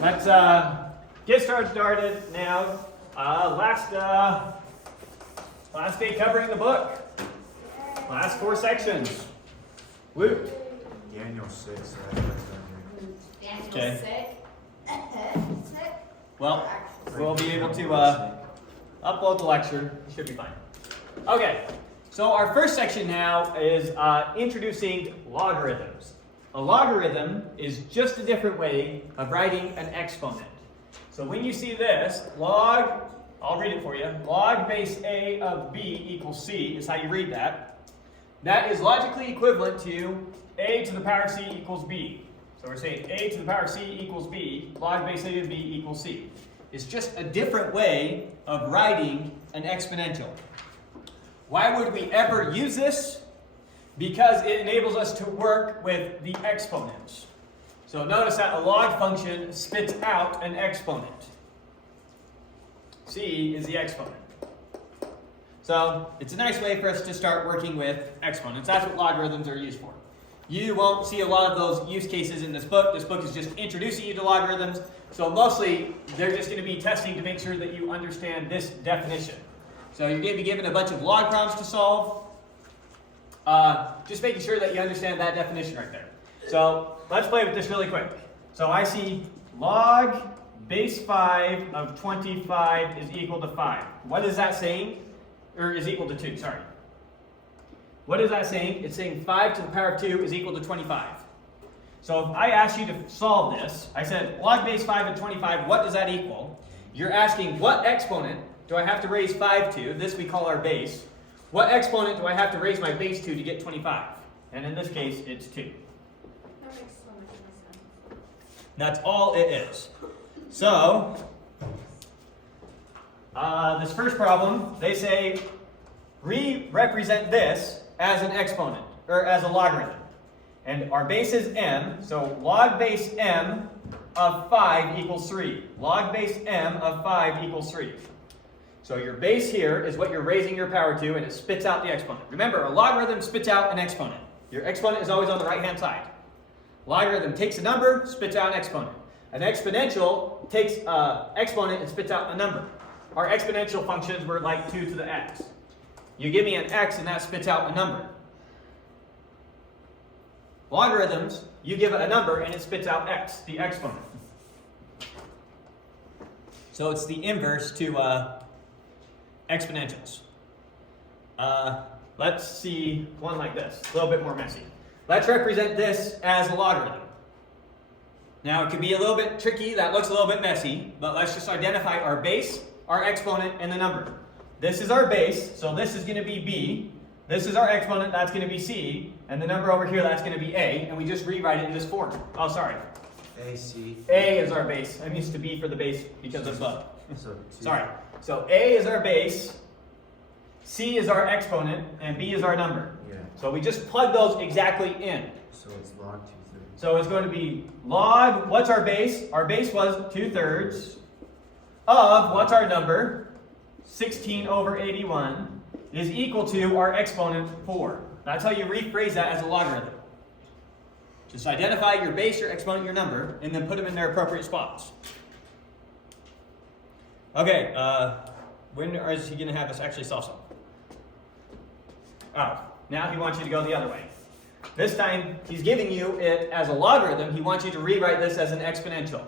let's get started now. Last day covering the book. Last 4 sections. Woo. Daniel 6. Okay. Well, we'll be able to upload the lecture. It should be fine. Okay. So our first section now is introducing logarithms. A logarithm is just a different way of writing an exponent. So when you see this, log, I'll read it for you. Log base A of B equals C is how you read that. That is logically equivalent to A to the power of C equals B. So we're saying A to the power of C equals B, log base A of B equals C. It's just a different way of writing an exponential. Why would we ever use this? Because it enables us to work with the exponents. So notice that a log function spits out an exponent. C is the exponent. So it's a nice way for us to start working with exponents. That's what logarithms are used for. You won't see a lot of those use cases in this book. This book is just introducing you to logarithms. So mostly they're just going to be testing to make sure that you understand this definition. So you're going to be given a bunch of log problems to solve. Just making sure that you understand that definition right there. So let's play with this really quick. So I see log base 5 of 25 is equal to 5. What is that saying? Or is equal to 2, sorry. What is that saying? It's saying 5 to the power of 2 is equal to 25. So if I asked you to solve this, I said log base 5 of 25, what does that equal? You're asking what exponent do I have to raise 5 to? This we call our base. What exponent do I have to raise my base to get 25? And in this case, it's 2. That makes so much more sense. That's all it is. So, this first problem, they say represent this as an exponent, or as a logarithm. And our base is m, so log base m of 5 equals 3. Log base m of 5 equals 3. So your base here is what you're raising your power to, and it spits out the exponent. Remember, a logarithm spits out an exponent. Your exponent is always on the right-hand side. Logarithm takes a number, spits out an exponent. An exponential takes an exponent and spits out a number. Our exponential functions were like 2 to the x. You give me an x and that spits out a number. Logarithms, you give it a number and it spits out x, the exponent. So it's the inverse to exponentials. Let's see one like this, a little bit more messy. Let's represent this as a logarithm. Now it could be a little bit tricky, that looks a little bit messy, but let's just identify our base, our exponent, and the number. This is our base, so this is going to be b. This is our exponent, that's going to be c. And the number over here, that's going to be a. And we just rewrite it in this form. Oh, sorry. AC. A is our base. I'm used to b for the base because of So sorry. So a is our base, c is our exponent, and b is our number. Yeah. So we just plug those exactly in. So it's log 2/3. So it's going to be log, what's our base? Our base was 2/3 of, what's our number? 16 over 81 is equal to our exponent 4. That's how you rephrase that as a logarithm. Just identify your base, your exponent, your number, and then put them in their appropriate spots. Okay, when is he going to have us actually solve something? Oh, now he wants you to go the other way. This time, he's giving you it as a logarithm. He wants you to rewrite this as an exponential.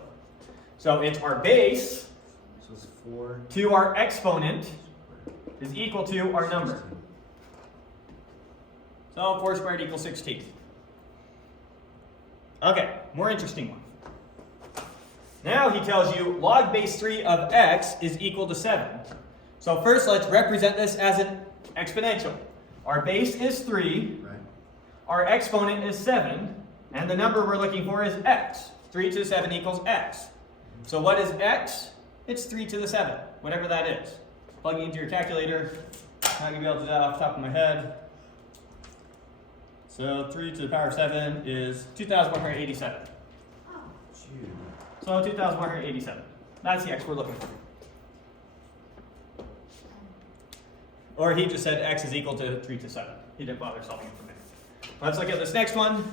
So it's our base So it's 4 to our exponent is equal to our number. So 4 squared equals 16. Okay, more interesting one. Now he tells you log base 3 of x is equal to 7. So first let's represent this as an exponential. Our base is 3, Right. our exponent is 7, and the number we're looking for is x. 3 to the 7 equals x. So what is x? It's 3 to the 7, whatever that is. Plug it into your calculator. I'm not going to be able to do that off the top of my head. So 3 to the power of 7 is 2,187. Shoot. So 2,187. That's the x we're looking for. Or he just said x is equal to 3 to 7. He didn't bother solving it from there. Let's look at this next one.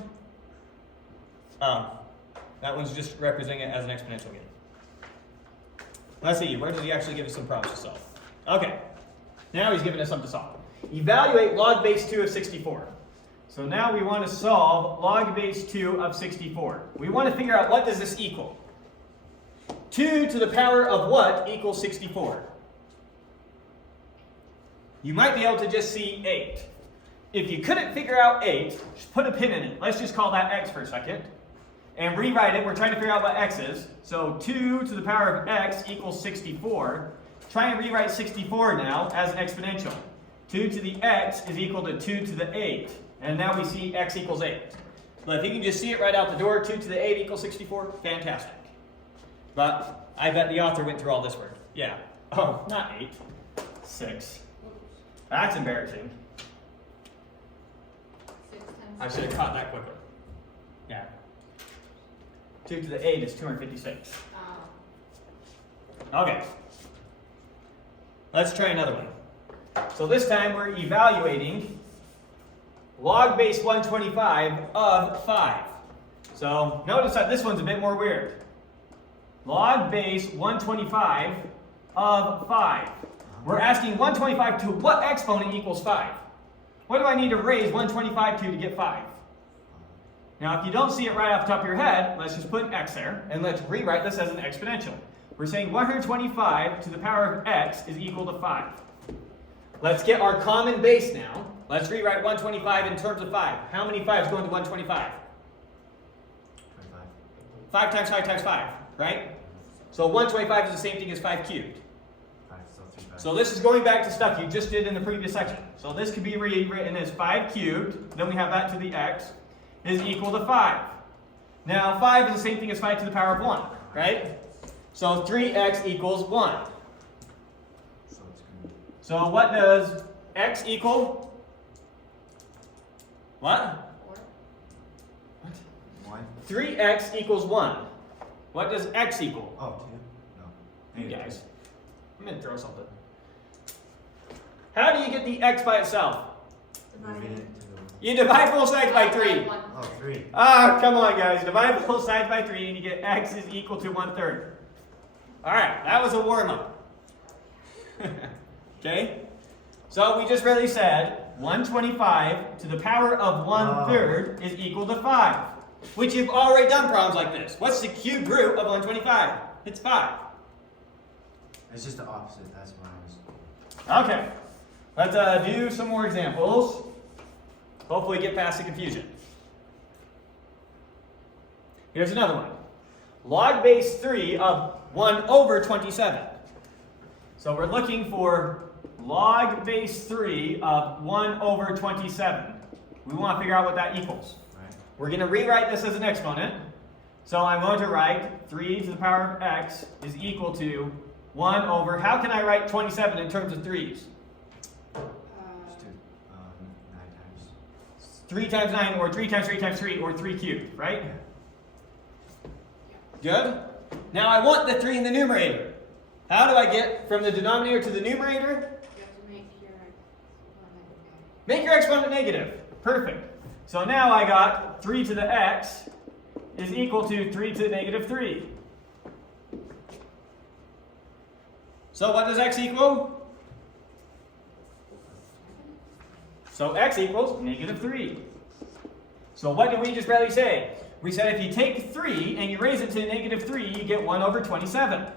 That one's just representing it as an exponential game. Let's see, where does he actually give us some problems to solve? Okay, now he's giving us something to solve. Evaluate log base 2 of 64. So now we want to solve log base 2 of 64. We want to figure out what does this equal. 2 to the power of what equals 64? You might be able to just see 8. If you couldn't figure out 8, just put a pin in it. Let's just call that x for a second. And rewrite it. We're trying to figure out what x is. So 2 to the power of x equals 64. Try and rewrite 64 now as an exponential. 2 to the x is equal to 2 to the 8. And now we see x equals 8. But if you can just see it right out the door, 2 to the 8 equals 64, fantastic. But I bet the author went through all this work. Yeah. Oh, not 8. 6. That's embarrassing. 6 times. I should have caught that quicker. Yeah. 2 to the 8 is 256. Okay. Let's try another one. So this time we're evaluating log base 125 of 5. So notice that this one's a bit more weird. Log base 125 of 5. We're asking 125 to what exponent equals 5? What do I need to raise 125 to get 5? Now, if you don't see it right off the top of your head, let's just put an x there, and let's rewrite this as an exponential. We're saying 125 to the power of x is equal to 5. Let's get our common base now. Let's rewrite 125 in terms of 5. How many 5s go into 125? 25. 5 times 5 times 5, right? So 125 is the same thing as 5 cubed. 5, so 3 5. So this is going back to stuff you just did in the previous section. So this could be rewritten as 5 cubed, then we have that to the x, is equal to 5. Now 5 is the same thing as 5 to the power of 1, right? So 3x equals 1. So it's going to be So what does x equal? What? 4. 1. 3x equals 1. What does x equal? Oh, 2? No. You guys. I'm going to throw something. How do you get the x by itself? Moving it to the. You divide both sides by 3. Oh, 3. Ah, come on, guys. Divide both sides by 3 and you get x is equal to 1/3. All right, that was a warm-up. Okay? So we just really said 125 to the power of 1/3 is equal to 5. Which you've already done problems like this. What's the cubed root of 125? It's 5. It's just the opposite. That's why I was. Okay. Let's do some more examples. Hopefully get past the confusion. Here's another one. Log base 3 of 1/27. So we're looking for log base 3 of 1/27. We want to figure out what that equals. Right. We're going to rewrite this as an exponent. So I'm going to write 3 to the power of x is equal to 1 over, how can I write 27 in terms of 3's? Just do 9 times. 3 times 9 or 3 times 3 times 3 or 3 cubed, right? Good? Now I want the 3 in the numerator. How do I get from the denominator to the numerator? You have to make your exponent. Make your exponent negative. Perfect. So now I got 3 to the x is equal to 3 to the negative 3. So what does x equal? So x equals negative 3. So what did we just barely say? We said if you take 3 and you raise it to negative 3, you get 1/27.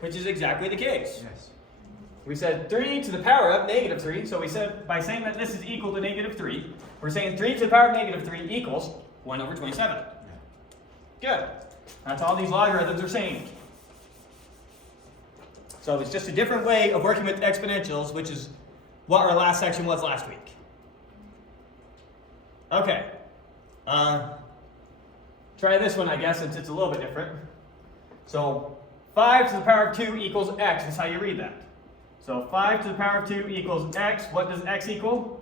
Which is exactly the case. Yes. We said 3 to the power of negative 3. So we said by saying that this is equal to negative 3, we're saying 3 to the power of negative 3 equals 1/27. Good. That's all these logarithms are saying. So it's just a different way of working with exponentials, which is what our last section was last week. Okay. Try this one, I guess, since it's a little bit different. So 5 to the power of 2 equals x. That's how you read that. So 5 to the power of 2 equals x. What does x equal?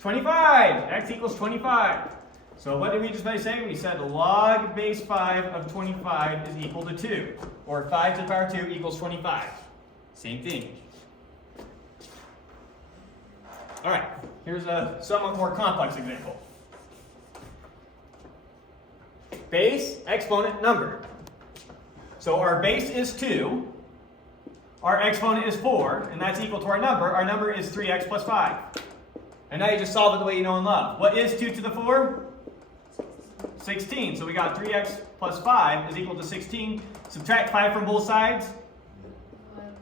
$25. X equals 25. So what did we just say? We said log base 5 of 25 is equal to 2. Or 5 to the power of 2 equals 25. Same thing. All right, here's a somewhat more complex example. Base, exponent, number. So our base is 2, our exponent is 4, and that's equal to our number. Our number is 3x plus 5. And now you just solve it the way you know and love. What is 2 to the 4? 16. So we got 3x plus 5 is equal to 16. Subtract 5 from both sides. 11.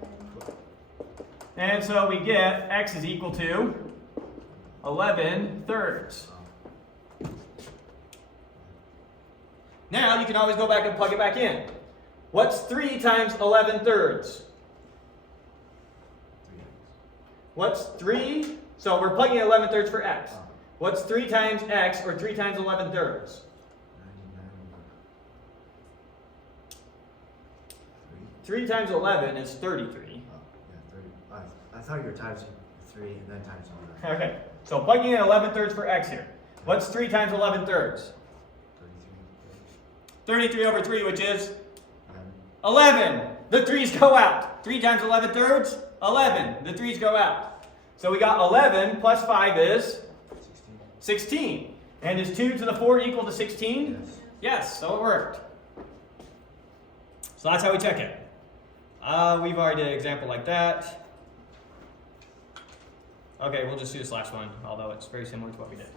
And so we get x is equal to 11 thirds. Now you can always go back and plug it back in. What's 3 times 11 thirds? What's 3? So we're plugging in 11 thirds for x. What's 3 times x or 3 times 11 thirds? 3 times 11 is 33. Yeah, 30. I thought you were times 3 and then times 11. Okay, so plugging in 11 thirds for x here. What's 3 times 11 thirds? 33 over 3, which is 11. The 3's go out. 3 times 11 thirds? 11. The 3's go out. So we got 11 plus 5 is 16. And is 2 to the 4 equal to 16? Yes. Yes, so it worked. So that's how we check it. We've already did an example like that. Okay, we'll just do this last one, although it's very similar to what we did.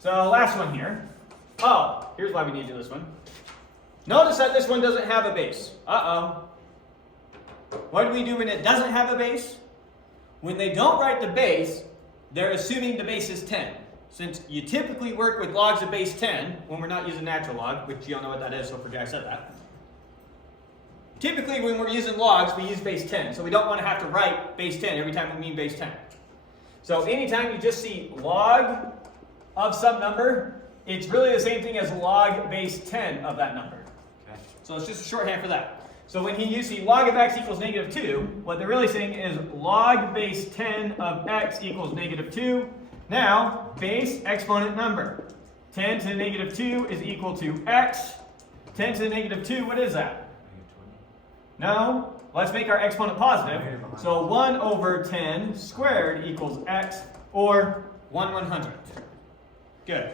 So last one here. Oh, here's why we need to do this one. Notice that this one doesn't have a base. Uh-oh. What do we do when it doesn't have a base? When they don't write the base, they're assuming the base is 10. Since you typically work with logs of base 10, when we're not using natural log, which you don't know what that is, so forget I said that. Typically when we're using logs, we use base 10. So we don't want to have to write base 10 every time we mean base 10. So anytime you just see log of some number, it's really the same thing as log base 10 of that number. Okay. So it's just a shorthand for that. So when you see log of x equals negative 2, what they're really saying is log base 10 of x equals negative 2. Now, base exponent number. 10 to the negative 2 is equal to x. 10 to the negative 2, what is that? No, let's make our exponent positive. So 1 over 10 squared equals x, or 1/100. Good.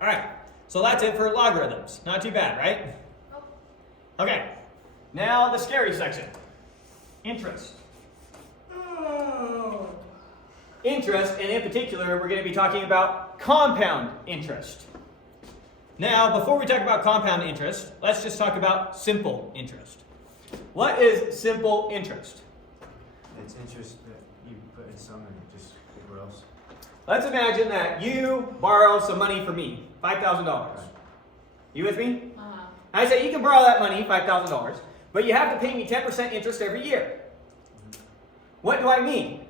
All right, so that's it for logarithms. Not too bad, right? Okay, now the scary section. Interest. Interest, and in particular, we're going to be talking about compound interest. Now, before we talk about compound interest, let's just talk about simple interest. What is simple interest? It's interest that you put in some and just where else. Let's imagine that you borrow some money from me, $5,000. You with me? I say you can borrow that money, $5,000, but you have to pay me 10% interest every year. What do I mean?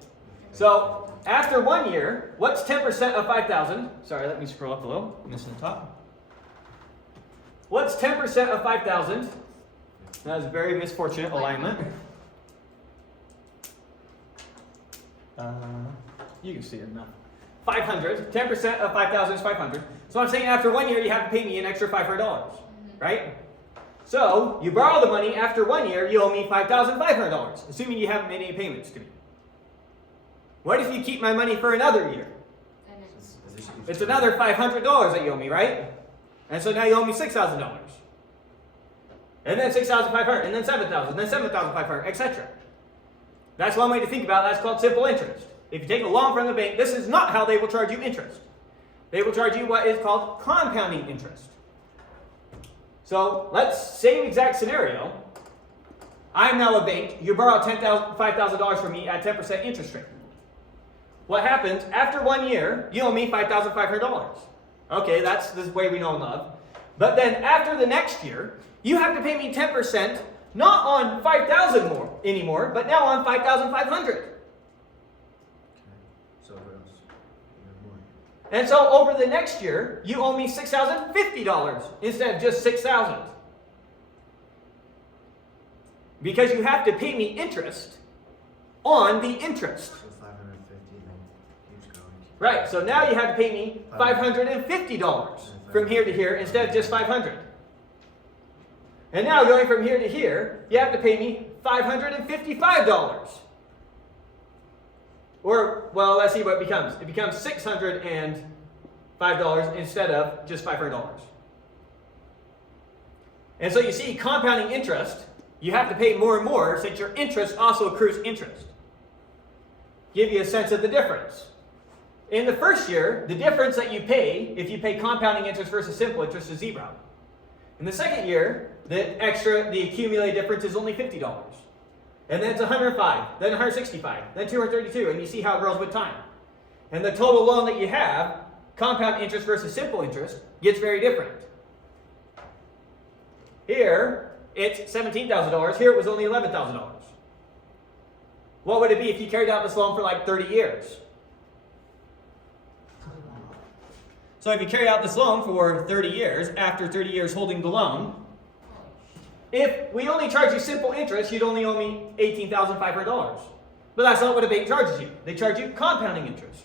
So, after 1 year, what's 10% of 5,000? Sorry, let me scroll up a little. I'm missing the top. What's 10% of 5,000? That is a very misfortunate alignment. You can see it enough. 500. 10% of 5,000 is 500. So I'm saying after 1 year, you have to pay me an extra $500, right? So you borrow the money. After 1 year, you owe me $5,500, assuming you haven't made any payments to me. What if you keep my money for another year? It's another $500 that you owe me, right? And so now you owe me $6,000. And then $6,500, and then $7,000, and then $7,500, etc. That's one way to think about it. That's called simple interest. If you take a loan from the bank, this is not how they will charge you interest. They will charge you what is called compounding interest. So let's same exact scenario. I'm now a bank. You borrow $5,000 from me at 10% interest rate. What happens after 1 year? You owe me $5,500. Okay, that's the way we know and love. But then after the next year, you have to pay me 10%, not on 5,000 more anymore, but now on 5,500. So what else? And so over the next year, you owe me $6,050 instead of just $6,000. Because you have to pay me interest on the interest. So 550 then keeps going. Right, so now you have to pay me $550 from here to here instead of just $500. And now going from here to here, you have to pay me $555 Or, well, let's see what it becomes. It becomes $605 instead of just $500. And so you see, compounding interest, you have to pay more and more since your interest also accrues interest. Give you a sense of the difference. In the first year, the difference that you pay, if you pay compounding interest versus simple interest, is 0. In the second year, the accumulated difference is only $50. And then it's 105, then 165, then 232, and you see how it grows with time. And the total loan that you have, compound interest versus simple interest, gets very different. Here, it's $17,000. Here it was only $11,000. What would it be if you carried out this loan for like 30 years? So if you carry out this loan for 30 years, after 30 years holding the loan, if we only charge you simple interest, you'd only owe me $18,500. But that's not what a bank charges you. They charge you compounding interest,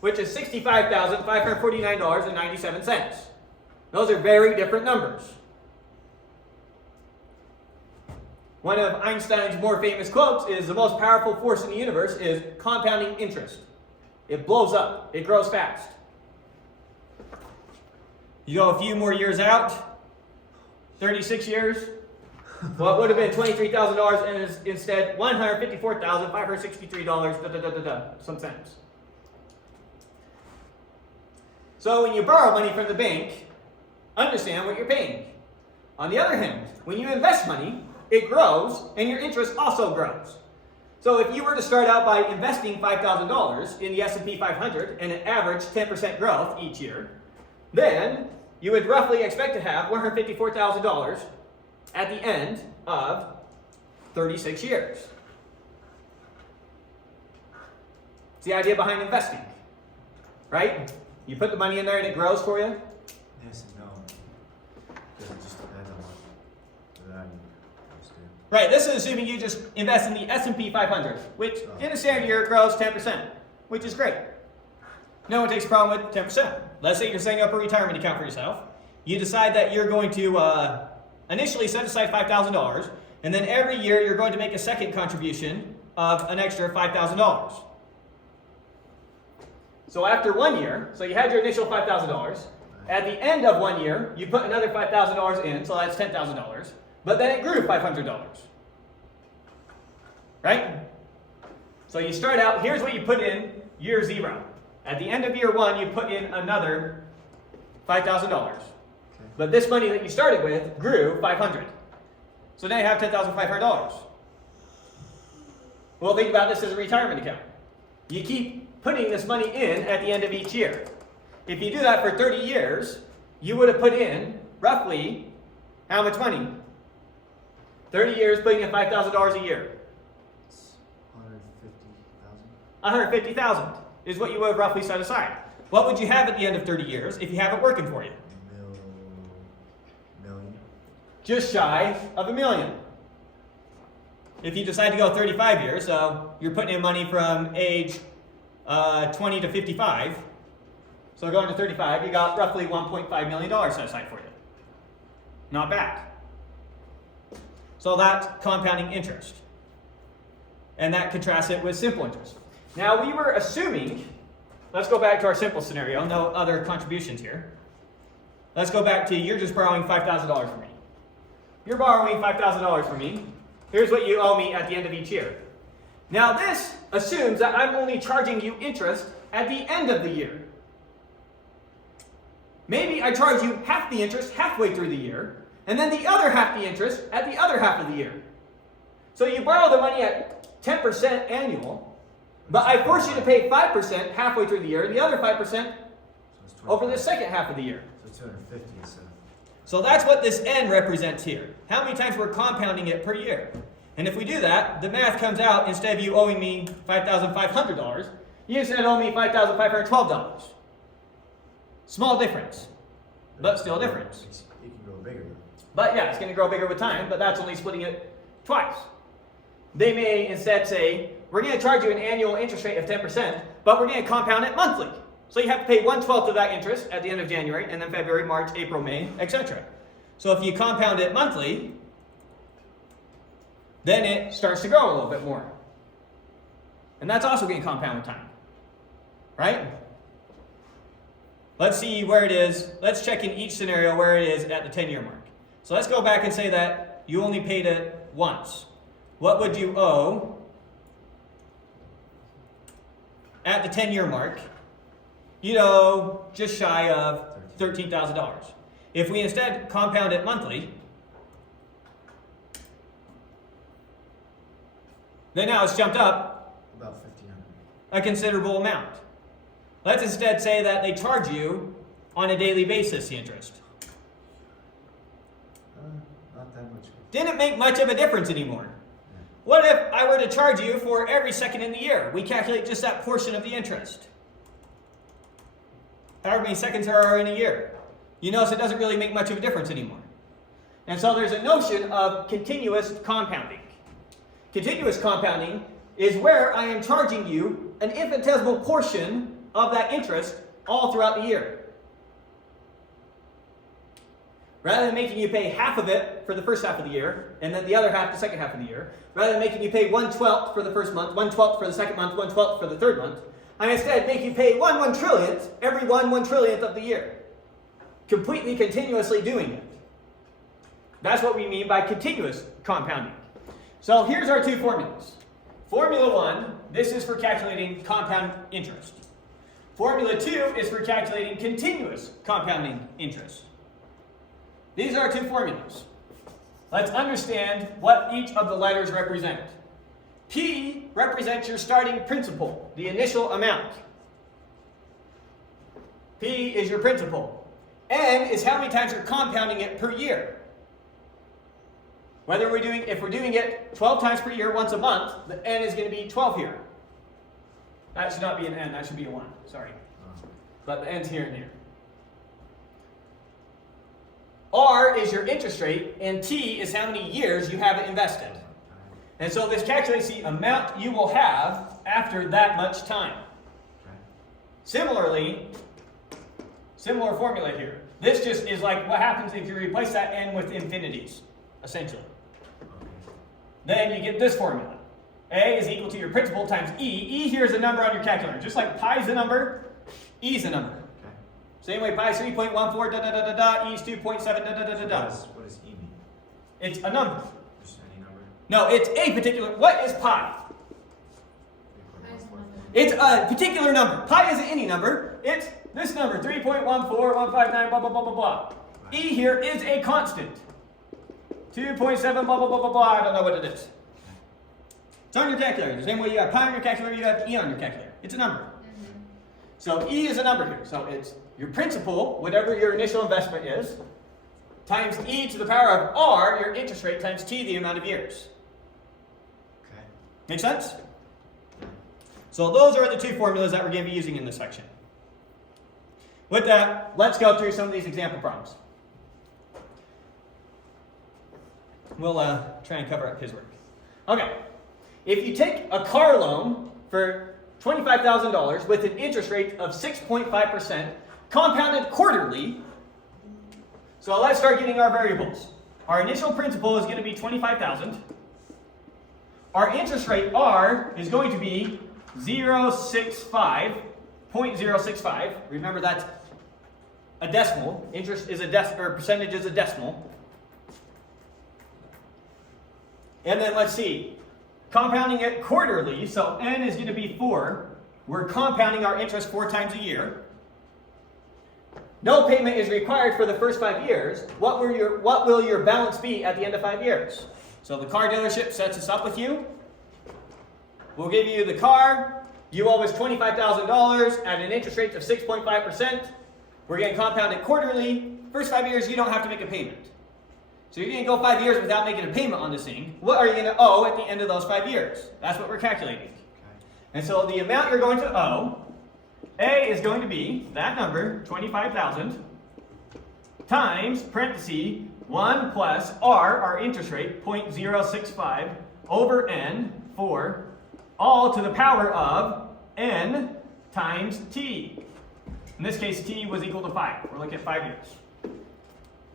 which is $65,549.97. Those are very different numbers. One of Einstein's more famous quotes is, the most powerful force in the universe is compounding interest. It blows up. It grows fast. You go a few more years out, 36 years, what would have been $23,000 and is instead $154,563, some cents. So when you borrow money from the bank, understand what you're paying. On the other hand, when you invest money, it grows and your interest also grows. So if you were to start out by investing $5,000 in the S&P 500 and an average 10% growth each year, then you would roughly expect to have $154,000 at the end of 36 years. It's the idea behind investing, right? You put the money in there and it grows for you. Yes and no. Does it just depend on what value goes to? Right, this is assuming you just invest in the S&P 500, which in a standard year grows 10%, which is great. No one takes a problem with 10%. Let's say you're setting up a retirement account for yourself. You decide that you're going to initially set aside $5,000, and then every year you're going to make a second contribution of an extra $5,000. So after 1 year, so you had your initial $5,000. At the end of 1 year, you put another $5,000 in, so that's $10,000. But then it grew $500. Right? So you start out, here's what you put in year 0. At the end of year 1, you put in another $5,000. But this money that you started with grew $500. So now you have $10,500. Well, think about this as a retirement account. You keep putting this money in at the end of each year. If you do that for 30 years, you would have put in roughly how much money? 30 years putting in $5,000 a year. It's $150,000. $150,000 is what you would have roughly set aside. What would you have at the end of 30 years if you have it working for you? Million. Just shy of $1 million. If you decide to go 35 years, so you're putting in money from age 20 to 55, so going to 35, you got roughly $1.5 million set aside for you. Not bad. So that's compounding interest. And that contrasts it with simple interest. Now we were assuming, let's go back to our simple scenario, no other contributions here. Let's go back to, you're just borrowing $5,000 from me. You're borrowing $5,000 from me. Here's what you owe me at the end of each year. Now this assumes that I'm only charging you interest at the end of the year. Maybe I charge you half the interest halfway through the year, and then the other half the interest at the other half of the year. So you borrow the money at 10% annual, but I force you to pay 5% halfway through the year, and the other 5% over the second half of the year. So 250. So that's what this n represents here. How many times we're compounding it per year? And if we do that, the math comes out, instead of you owing me $5,500, you instead owe me $5,512. Small difference, but still a difference. It can grow bigger. But yeah, it's going to grow bigger with time, but that's only splitting it twice. They may instead say, we're going to charge you an annual interest rate of 10%, but we're going to compound it monthly. So you have to pay 1/12 of that interest at the end of January, and then February, March, April, May, etc. So if you compound it monthly, then it starts to grow a little bit more. And that's also going to compound with time. Right? Let's see where it is. Let's check in each scenario where it is at the 10-year mark. So let's go back and say that you only paid it once. What would you owe at the 10-year mark? You'd owe just shy of $13,000. If we instead compound it monthly, then now it's jumped up About 1,500. a considerable amount. Let's instead say that they charge you on a daily basis the interest. Not that much. Didn't make much of a difference anymore. What if I were to charge you for every second in the year? We calculate just that portion of the interest. However many seconds there are in a year. You notice it doesn't really make much of a difference anymore. And so there's a notion of continuous compounding. Continuous compounding is where I am charging you an infinitesimal portion of that interest all throughout the year. Rather than making you pay half of it for the first half of the year, and then the other half the second half of the year, rather than making you pay 1/12 for the first month, 1/12 for the second month, 1/12 for the third month, I instead make you pay 1/1 every 1/1 of the year. Completely continuously doing it. That's what we mean by continuous compounding. So here's our two formulas. Formula 1, this is for calculating compound interest. Formula 2 is for calculating continuous compounding interest. These are our two formulas. Let's understand what each of the letters represent. P represents your starting principal, the initial amount. P is your principal. N is how many times you're compounding it per year. If we're doing it 12 times per year, once a month, the N is going to be 12 here. That should not be an N, that should be a 1, sorry. But the N's here and here. R is your interest rate, and T is how many years you have it invested. And so this calculates the amount you will have after that much time. Similarly, similar formula here. This just is like what happens if you replace that N with infinities, essentially. Then you get this formula. A is equal to your principal times E. E here is a number on your calculator. Just like pi is a number, E is a number. Okay. Same way pi is 3.14, da da da da da, E is 2.7, da da da da da. What does E mean? It's a number. Just any number? No, it's a particular, what is pi? It's a particular number. Pi isn't any number. It's this number, 3.14159, blah, blah, blah, blah, blah. E here is a constant. 2.7, blah, blah, blah, blah, blah. I don't know what it is. It's on your calculator. The same way you have pi on your calculator, you have E on your calculator. It's a number. So E is a number here. So it's your principal, whatever your initial investment is, times E to the power of R, your interest rate, times T, the amount of years. Okay. Make sense? So those are the two formulas that we're going to be using in this section. With that, let's go through some of these example problems. We'll try and cover up his work. Okay. If you take a car loan for $25,000 with an interest rate of 6.5%, compounded quarterly, so let's start getting our variables. Our initial principal is going to be $25,000. Our interest rate, R, is going to be 0.065. Remember that's a decimal. Interest is a decimal, or percentage is a decimal. And then let's see, compounding it quarterly, so N is going to be 4. We're compounding our interest 4 times a year. No payment is required for the first 5 years. What will your balance be at the end of 5 years? So the car dealership sets us up with you. We'll give you the car. You owe us $25,000 at an interest rate of 6.5%. We're going to compound it quarterly. First 5 years, you don't have to make a payment. So you're going to go 5 years without making a payment on this thing. What are you going to owe at the end of those 5 years? That's what we're calculating. Okay. And so the amount you're going to owe, A is going to be that number, 25,000, times, parenthesis, 1 plus R, our interest rate, 0.065, over N, 4, all to the power of N times T. In this case, T was equal to 5. We're looking at 5 years.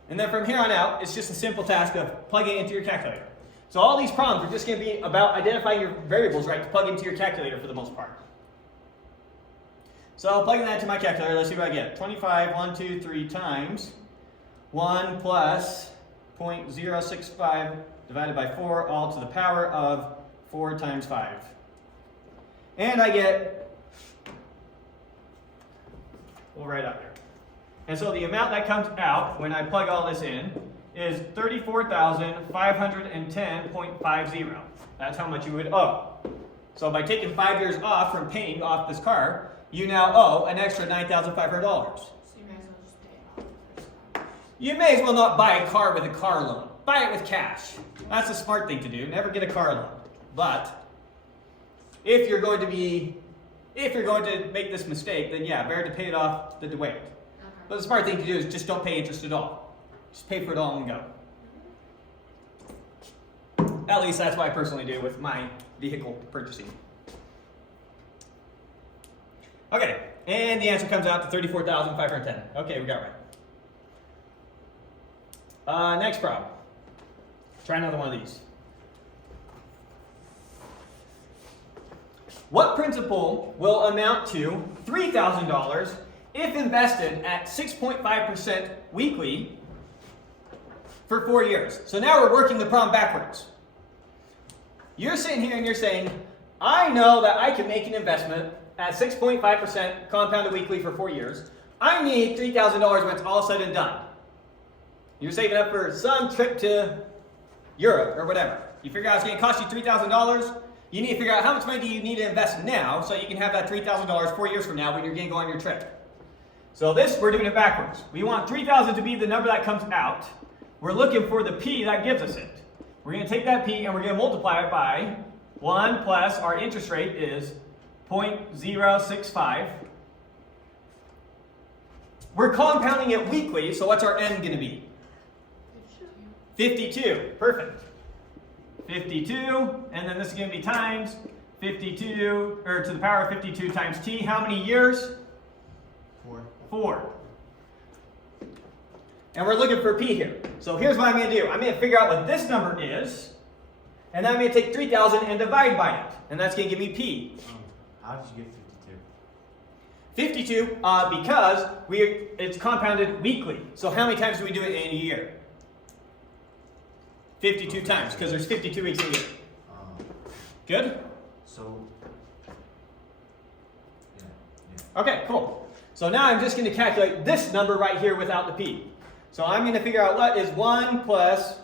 And then from here on out, it's just a simple task of plugging it into your calculator. So all these problems are just going to be about identifying your variables, right, to plug into your calculator for the most part. So plugging that into my calculator, let's see what I get. 25, 1, 2, 3 times 1 plus 0.065 divided by 4, all to the power of 4 times 5. And I get, we'll write up there. And so the amount that comes out when I plug all this in is 34,510.50. That's how much you would owe. So by taking 5 years off from paying off this car, you now owe an extra $9,500. So you might as well just pay it off the first time. You may as well not buy a car with a car loan. Buy it with cash. That's a smart thing to do. Never get a car loan. But if you're going to make this mistake, then yeah, better to pay it off than to wait. Okay. But the smart thing to do is just don't pay interest at all. Just pay for it all and go. At least that's what I personally do with my vehicle purchasing. Okay, and the answer comes out to 34,510. Okay, we got it right. Next problem. Try another one of these. What principal will amount to $3,000 if invested at 6.5% weekly for 4 years? So now we're working the problem backwards. You're sitting here and you're saying, I know that I can make an investment at 6.5% compounded weekly for 4 years. I need $3,000 when it's all said and done. You're saving up for some trip to Europe or whatever. You figure out it's going to cost you $3,000. You need to figure out how much money do you need to invest now so you can have that $3,000 4 years from now when you're going to go on your trip. So this, we're doing it backwards. We want 3,000 to be the number that comes out. We're looking for the P that gives us it. We're going to take that P and we're going to multiply it by 1 plus our interest rate is 0.065. We're compounding it weekly, so what's our N going to be? 52. Perfect. 52, and then this is going to be times 52, or to the power of 52 times t. How many years? 4. 4. And we're looking for p here. So here's what I'm going to do. I'm going to figure out what this number is, and then I'm going to take 3,000 and divide by it. And that's going to give me p. How did you get 52? 52, because it's compounded weekly. So how many times do we do it in a year? 52 times, because there's 52 weeks in a year. Good? So, yeah. Okay, cool. So now I'm just going to calculate this number right here without the p. So I'm going to figure out what is 1 plus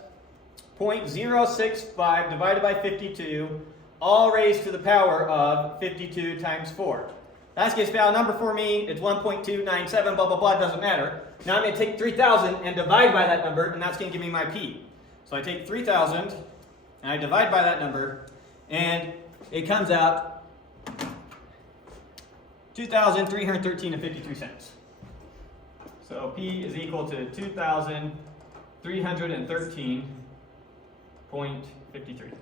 0.065 divided by 52, all raised to the power of 52 times 4. That's going to spell a number for me. It's 1.297, blah, blah, blah, doesn't matter. Now I'm going to take 3,000 and divide by that number, and that's going to give me my p. So I take 3,000, and I divide by that number, and it comes out 2,313.53. So P is equal to 2,313.53.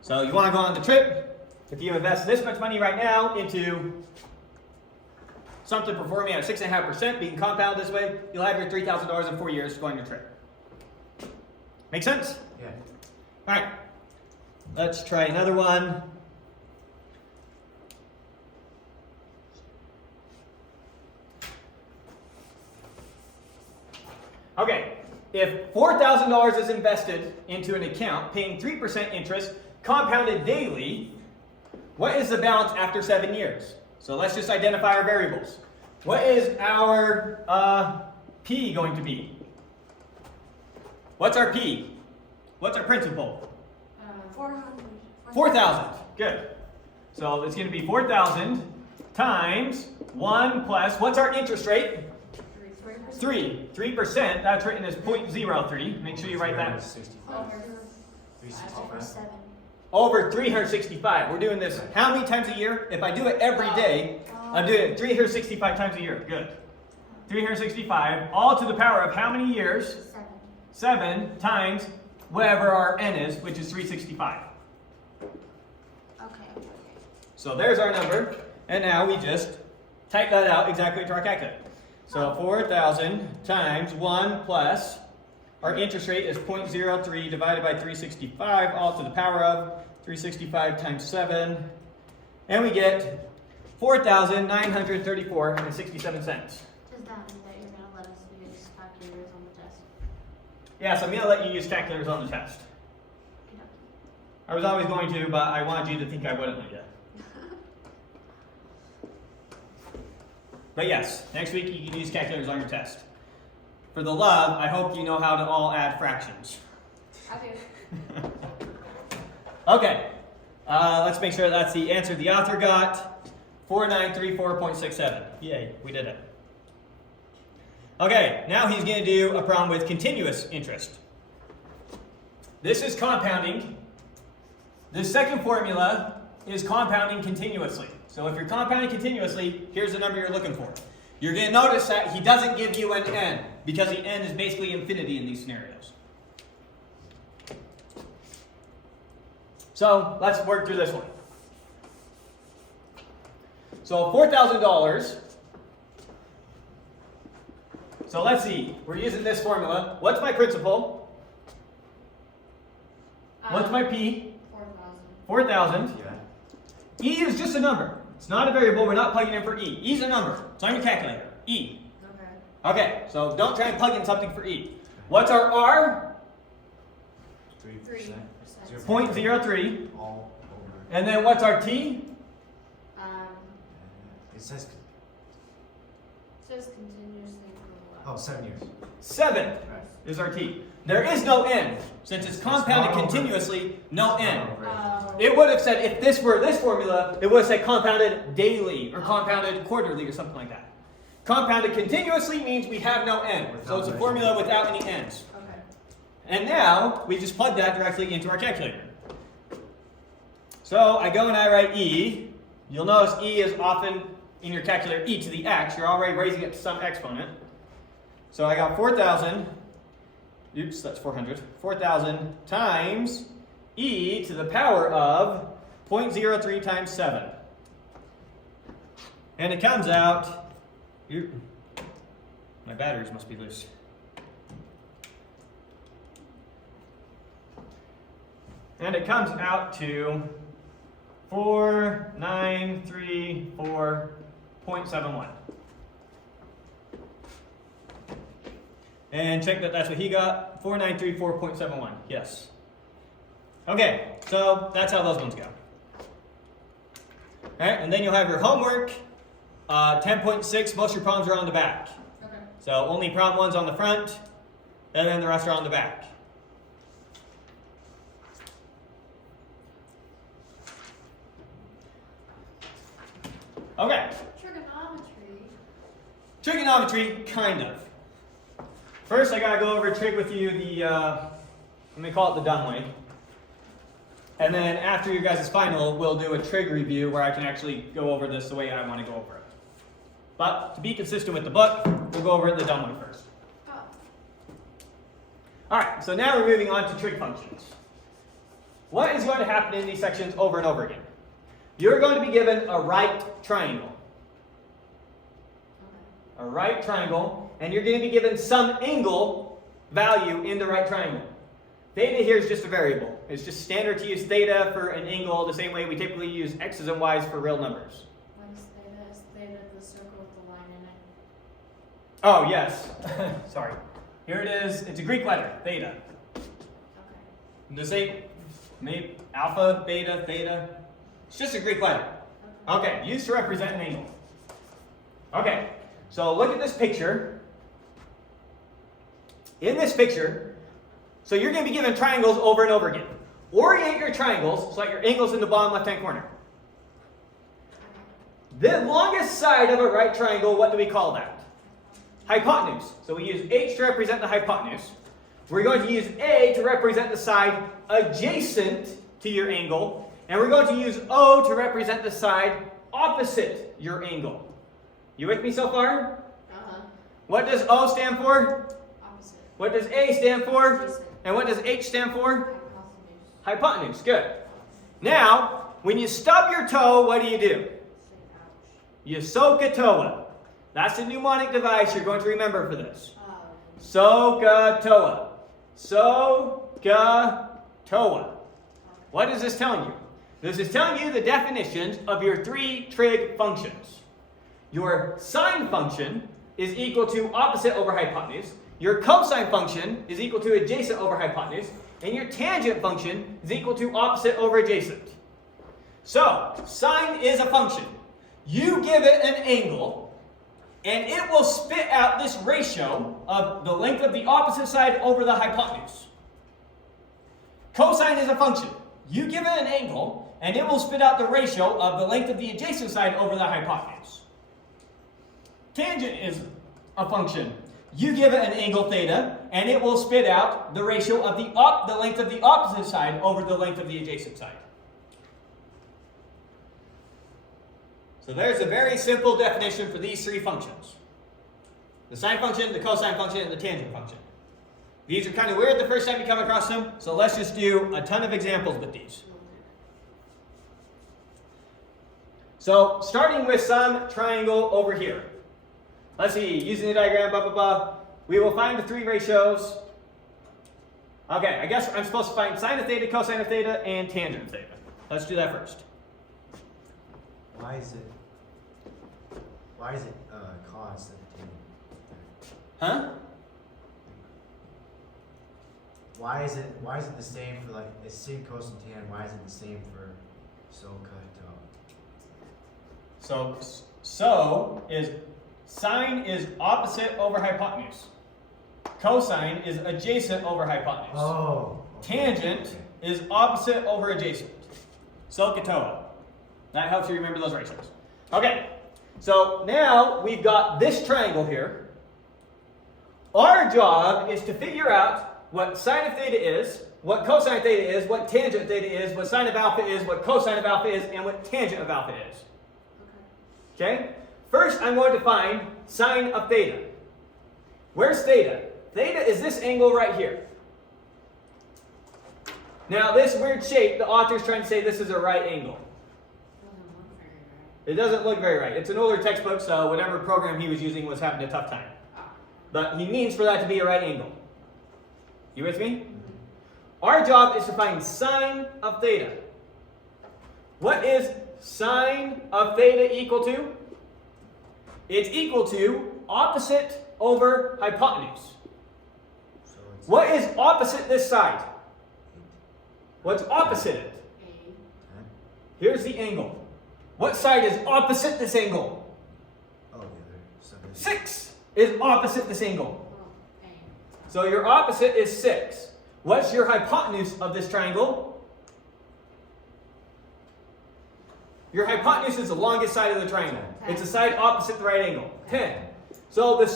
So you want to go on the trip. If you invest this much money right now into something performing at 6.5%, being compounded this way, you'll have your $3,000 in 4 years going on your trip. Make sense? Yeah. All right. Let's try another one. Okay. If $4,000 is invested into an account paying 3% interest, compounded daily, what is the balance after 7 years? So let's just identify our variables. What is our P going to be? What's our P? What's our principal? 400. 4,000. Good. So it's going to be 4,000 times 1 plus, what's our interest rate? 3. 3%. That's written as 0.03. Make sure you write that. 365. Over 365. We're doing this how many times a year? If I do it every day, I'm doing it 365 times a year. Good. 365, all to the power of how many years? 7 times whatever our n is, which is 365. Okay. So there's our number, and now we just type that out exactly to our calculator. So 4,000 times 1 plus Our interest rate is 0.03 divided by 365, all to the power of 365 times 7. And we get $4,934.67. Does that mean that you're going to let us use calculators on the test? Yeah, so I'm going to let you use calculators on the test. Okay. I was always going to, but I wanted you to think I wouldn't let you. But yes, next week you can use calculators on your test. For the love, I hope you know how to all add fractions. I do. Okay, let's make sure that's the answer the author got. 4934.67. Yay, we did it. Okay, now he's going to do a problem with continuous interest. This is compounding. This second formula is compounding continuously. So if you're compounding continuously, here's the number you're looking for. You're going to notice that he doesn't give you an n, because the n is basically infinity in these scenarios. So let's work through this one. So $4,000. So let's see. We're using this formula. What's my principal? What's my P? 4,000. 4,000. Yeah. E is just a number. It's not a variable. We're not plugging in for E. E is a number. So I'm a calculator. E. Okay. Okay, so don't try and plug in something for E. What's our R? 3%. 0.03. All over. And then what's our T? It says, Just continuously for 7 years. 7 Right. is our T. There is no n. Since it's compounded not over. continuously, no It's n. not over. It would have said, if this were this formula, it would have said compounded daily or compounded quarterly or something like that. Compounded continuously means we have no n. So it's a formula without any n's. Okay. And now we just plug that directly into our calculator. So I go and I write E. You'll notice E is often in your calculator e to the x. You're already raising it to some exponent. So I got 4,000. Oops, that's 400. 4,000 times e to the power of 0.03 times 7. And it comes out, my batteries must be loose. And it comes out to 4934.71. And check that that's what he got, 4934.71, yes. Okay, so that's how those ones go. All right, and then you'll have your homework. 10.6, most of your problems are on the back. Okay. So only problem 1's on the front, and then the rest are on the back. Okay, trigonometry, kind of. First, I gotta go over trig with you let me call it the dumb way. And then after you guys' final, we'll do a trig review where I can actually go over this the way I want to go over it. But to be consistent with the book, we'll go over it the dumb way first. Oh. Alright, so now we're moving on to trig functions. What is going to happen in these sections over and over again? You're going to be given a right triangle. A right triangle, and you're going to be given some angle value in the right triangle. Theta here is just a variable. It's just standard to use theta for an angle the same way we typically use x's and y's for real numbers. What is theta? Is theta the circle with the line in it? Oh, yes. Sorry. Here it is. It's a Greek letter, theta. Okay. The same, maybe alpha, beta, theta. It's just a Greek letter. Okay, used to represent an angle. Okay, so look at this picture. In this picture, so you're going to be given triangles over and over again. Orient your triangles so that your angle's in the bottom left-hand corner. The longest side of a right triangle, what do we call that? Hypotenuse. So we use h to represent the hypotenuse. We're going to use a to represent the side adjacent to your angle. And we're going to use o to represent the side opposite your angle. You with me so far? Uh-huh. What does O stand for? Opposite. What does A stand for? Adjacent. And what does H stand for? Hypotenuse. Hypotenuse. Good. Now, when you stub your toe, what do? Say ouch. You SOH-CAH-TOA. That's a mnemonic device you're going to remember for this. Oh. SOH-CAH-TOA. SOH-CAH-TOA. What is this telling you? This is telling you the definitions of your three trig functions. Your sine function is equal to opposite over hypotenuse. Your cosine function is equal to adjacent over hypotenuse. And your tangent function is equal to opposite over adjacent. So, sine is a function. You give it an angle, and it will spit out this ratio of the length of the opposite side over the hypotenuse. Cosine is a function. You give it an angle, and it will spit out the ratio of the length of the adjacent side over the hypotenuse. Tangent is a function. You give it an angle theta, and it will spit out the ratio of the length of the opposite side over the length of the adjacent side. So there's a very simple definition for these three functions. The sine function, the cosine function, and the tangent function. These are kind of weird the first time you come across them, so let's just do a ton of examples with these. So starting with some triangle over here. Let's see, using the diagram, blah, blah, blah. We will find the three ratios. Okay, I guess I'm supposed to find sine of theta, cosine of theta, and tangent of theta. Let's do that first. Why is it cos of tan? Huh? Why is it the same for like it's sin, cos, and tan? Why is it the same for SOH-CAH-TOA? So is sine is opposite over hypotenuse. Cosine is adjacent over hypotenuse. Oh. Okay. Tangent is opposite over adjacent. SOH-CAH-TOA. That helps you remember those ratios. Okay, so now we've got this triangle here. Our job is to figure out what sine of theta is, what cosine of theta is, what tangent of theta is, what sine of alpha is, what cosine of alpha is, and what tangent of alpha is. Okay? First, I'm going to find sine of theta. Where's theta? Theta is this angle right here. Now, this weird shape, the author's trying to say this is a right angle. It doesn't look very right. It's an older textbook, so whatever program he was using was having a tough time. But he means for that to be a right angle. You with me? Our job is to find sine of theta. What is sine of theta equal to? It's equal to opposite over hypotenuse. So it's What is opposite this side? What's opposite it? Here's the angle. What side is opposite this angle? oh the other 6 is opposite this angle. So your opposite is 6. What's your hypotenuse of this triangle? Your hypotenuse is the longest side of the triangle. 10. It's the side opposite the right angle. 10. So the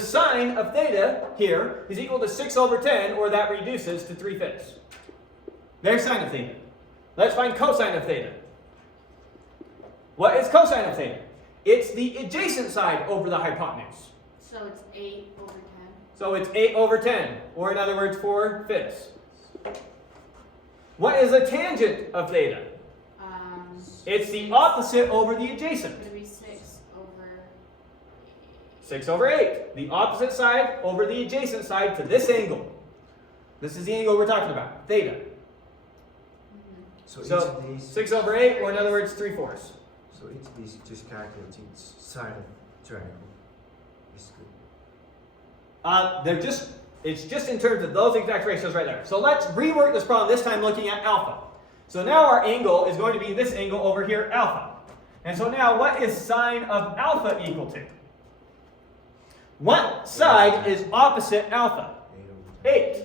sine of theta here is equal to 6 over 10, or that reduces to 3/5. There's sine of theta. Let's find cosine of theta. What is cosine of theta? It's the adjacent side over the hypotenuse. So it's 8 over 10. So it's 8 over 10, or in other words, 4/5. What is a tangent of theta? It's the opposite over the adjacent. It would be 6 over 6 over 8. The opposite side over the adjacent side to this angle. This is the angle we're talking about, theta. So each So of these 6 over 8, or in other words, 3/4. so each of these just calculates each side of the triangle. Basically. It's just in terms of those exact ratios right there. So let's rework this problem, this time looking at alpha. So now our angle is going to be this angle over here, alpha. And so now what is sine of alpha equal to? What side is opposite alpha? 8 over 10. 8.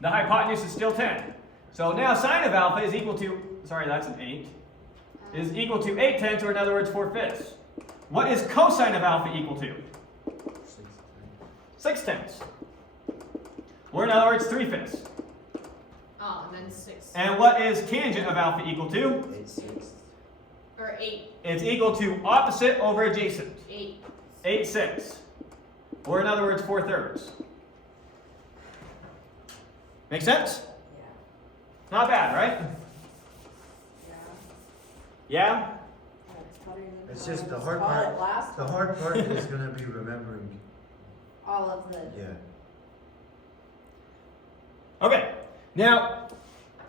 The hypotenuse is still 10. So now sine of alpha is equal to, sorry, that's an 8, is equal to 8/10, or in other words, 4/5. What is cosine of alpha equal to? 6/10. Or in other words, 3/5. Oh, and then 6. And what is tangent of alpha equal to? 8/6. Or 8. It's equal to opposite over adjacent. 8. 8/6. Or in other words, 4/3. Make sense? Yeah. Not bad, right? Yeah? It's just the hard part. The hard part is gonna be remembering. All of the. Yeah. Okay, now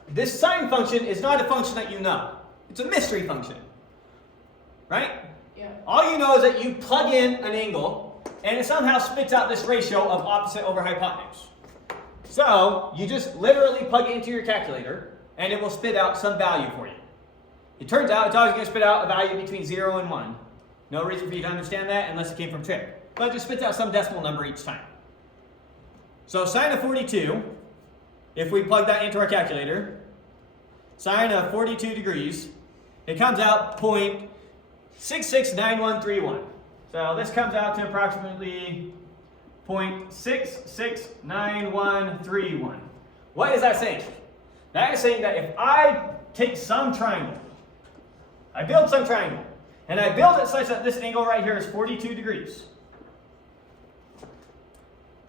this sine function is not a function that you know. It's a mystery function, right? Yeah. All you know is that you plug in an angle and it somehow spits out this ratio of opposite over hypotenuse. So you just literally plug it into your calculator and it will spit out some value for you. It turns out it's always going to spit out a value between 0 and 1. No reason for you to understand that unless it came from Trig. But it just spits out some decimal number each time. So sine of 42, if we plug that into our calculator, sine of 42 degrees, it comes out 0.669131. So this comes out to approximately 0.669131. What is that saying? That is saying that if I take some triangle, I build some triangle, and I build it such that this angle right here is 42 degrees.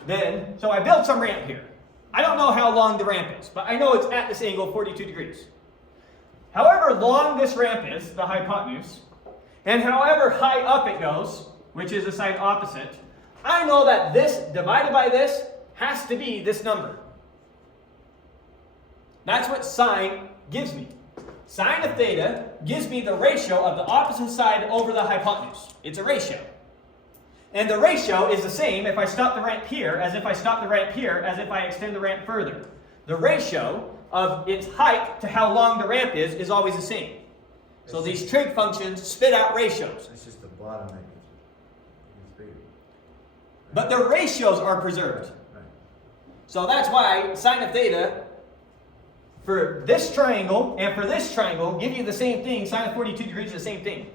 Then, so I build some ramp here. I don't know how long the ramp is, but I know it's at this angle 42 degrees. However long this ramp is, the hypotenuse, and however high up it goes, which is the side opposite, I know that this divided by this has to be this number. That's what sine gives me. Sine of theta gives me the ratio of the opposite side over the hypotenuse. It's a ratio. And the ratio is the same if I stop the ramp here as if I stop the ramp here as if I extend the ramp further. The ratio of its height to how long the ramp is always the same. So these trig functions spit out ratios. It's just the bottom that gets bigger. But the ratios are preserved. Right. So that's why sine of theta for this triangle and for this triangle give you the same thing. Sine of 42 degrees is the same thing.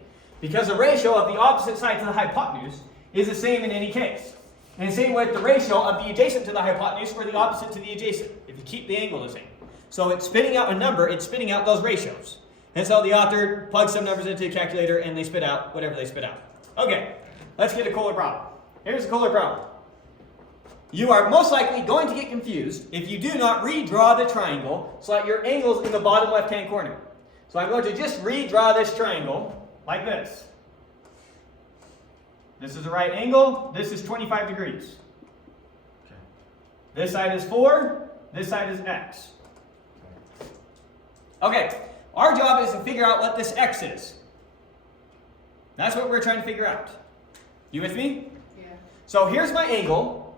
Because the ratio of the opposite side to the hypotenuse is the same in any case. And same with the ratio of the adjacent to the hypotenuse or the opposite to the adjacent, if you keep the angle the same. So it's spitting out a number, it's spitting out those ratios. And so the author plugs some numbers into the calculator and they spit out whatever they spit out. Okay, let's get a cooler problem. Here's a cooler problem. You are most likely going to get confused if you do not redraw the triangle so that your angle's in the bottom left-hand corner. So I'm going to just redraw this triangle like this. This is a right angle, this is 25 degrees. Okay. This side is 4, this side is x. Okay, our job is to figure out what this x is. That's what we're trying to figure out. You with me? Yeah. So here's my angle.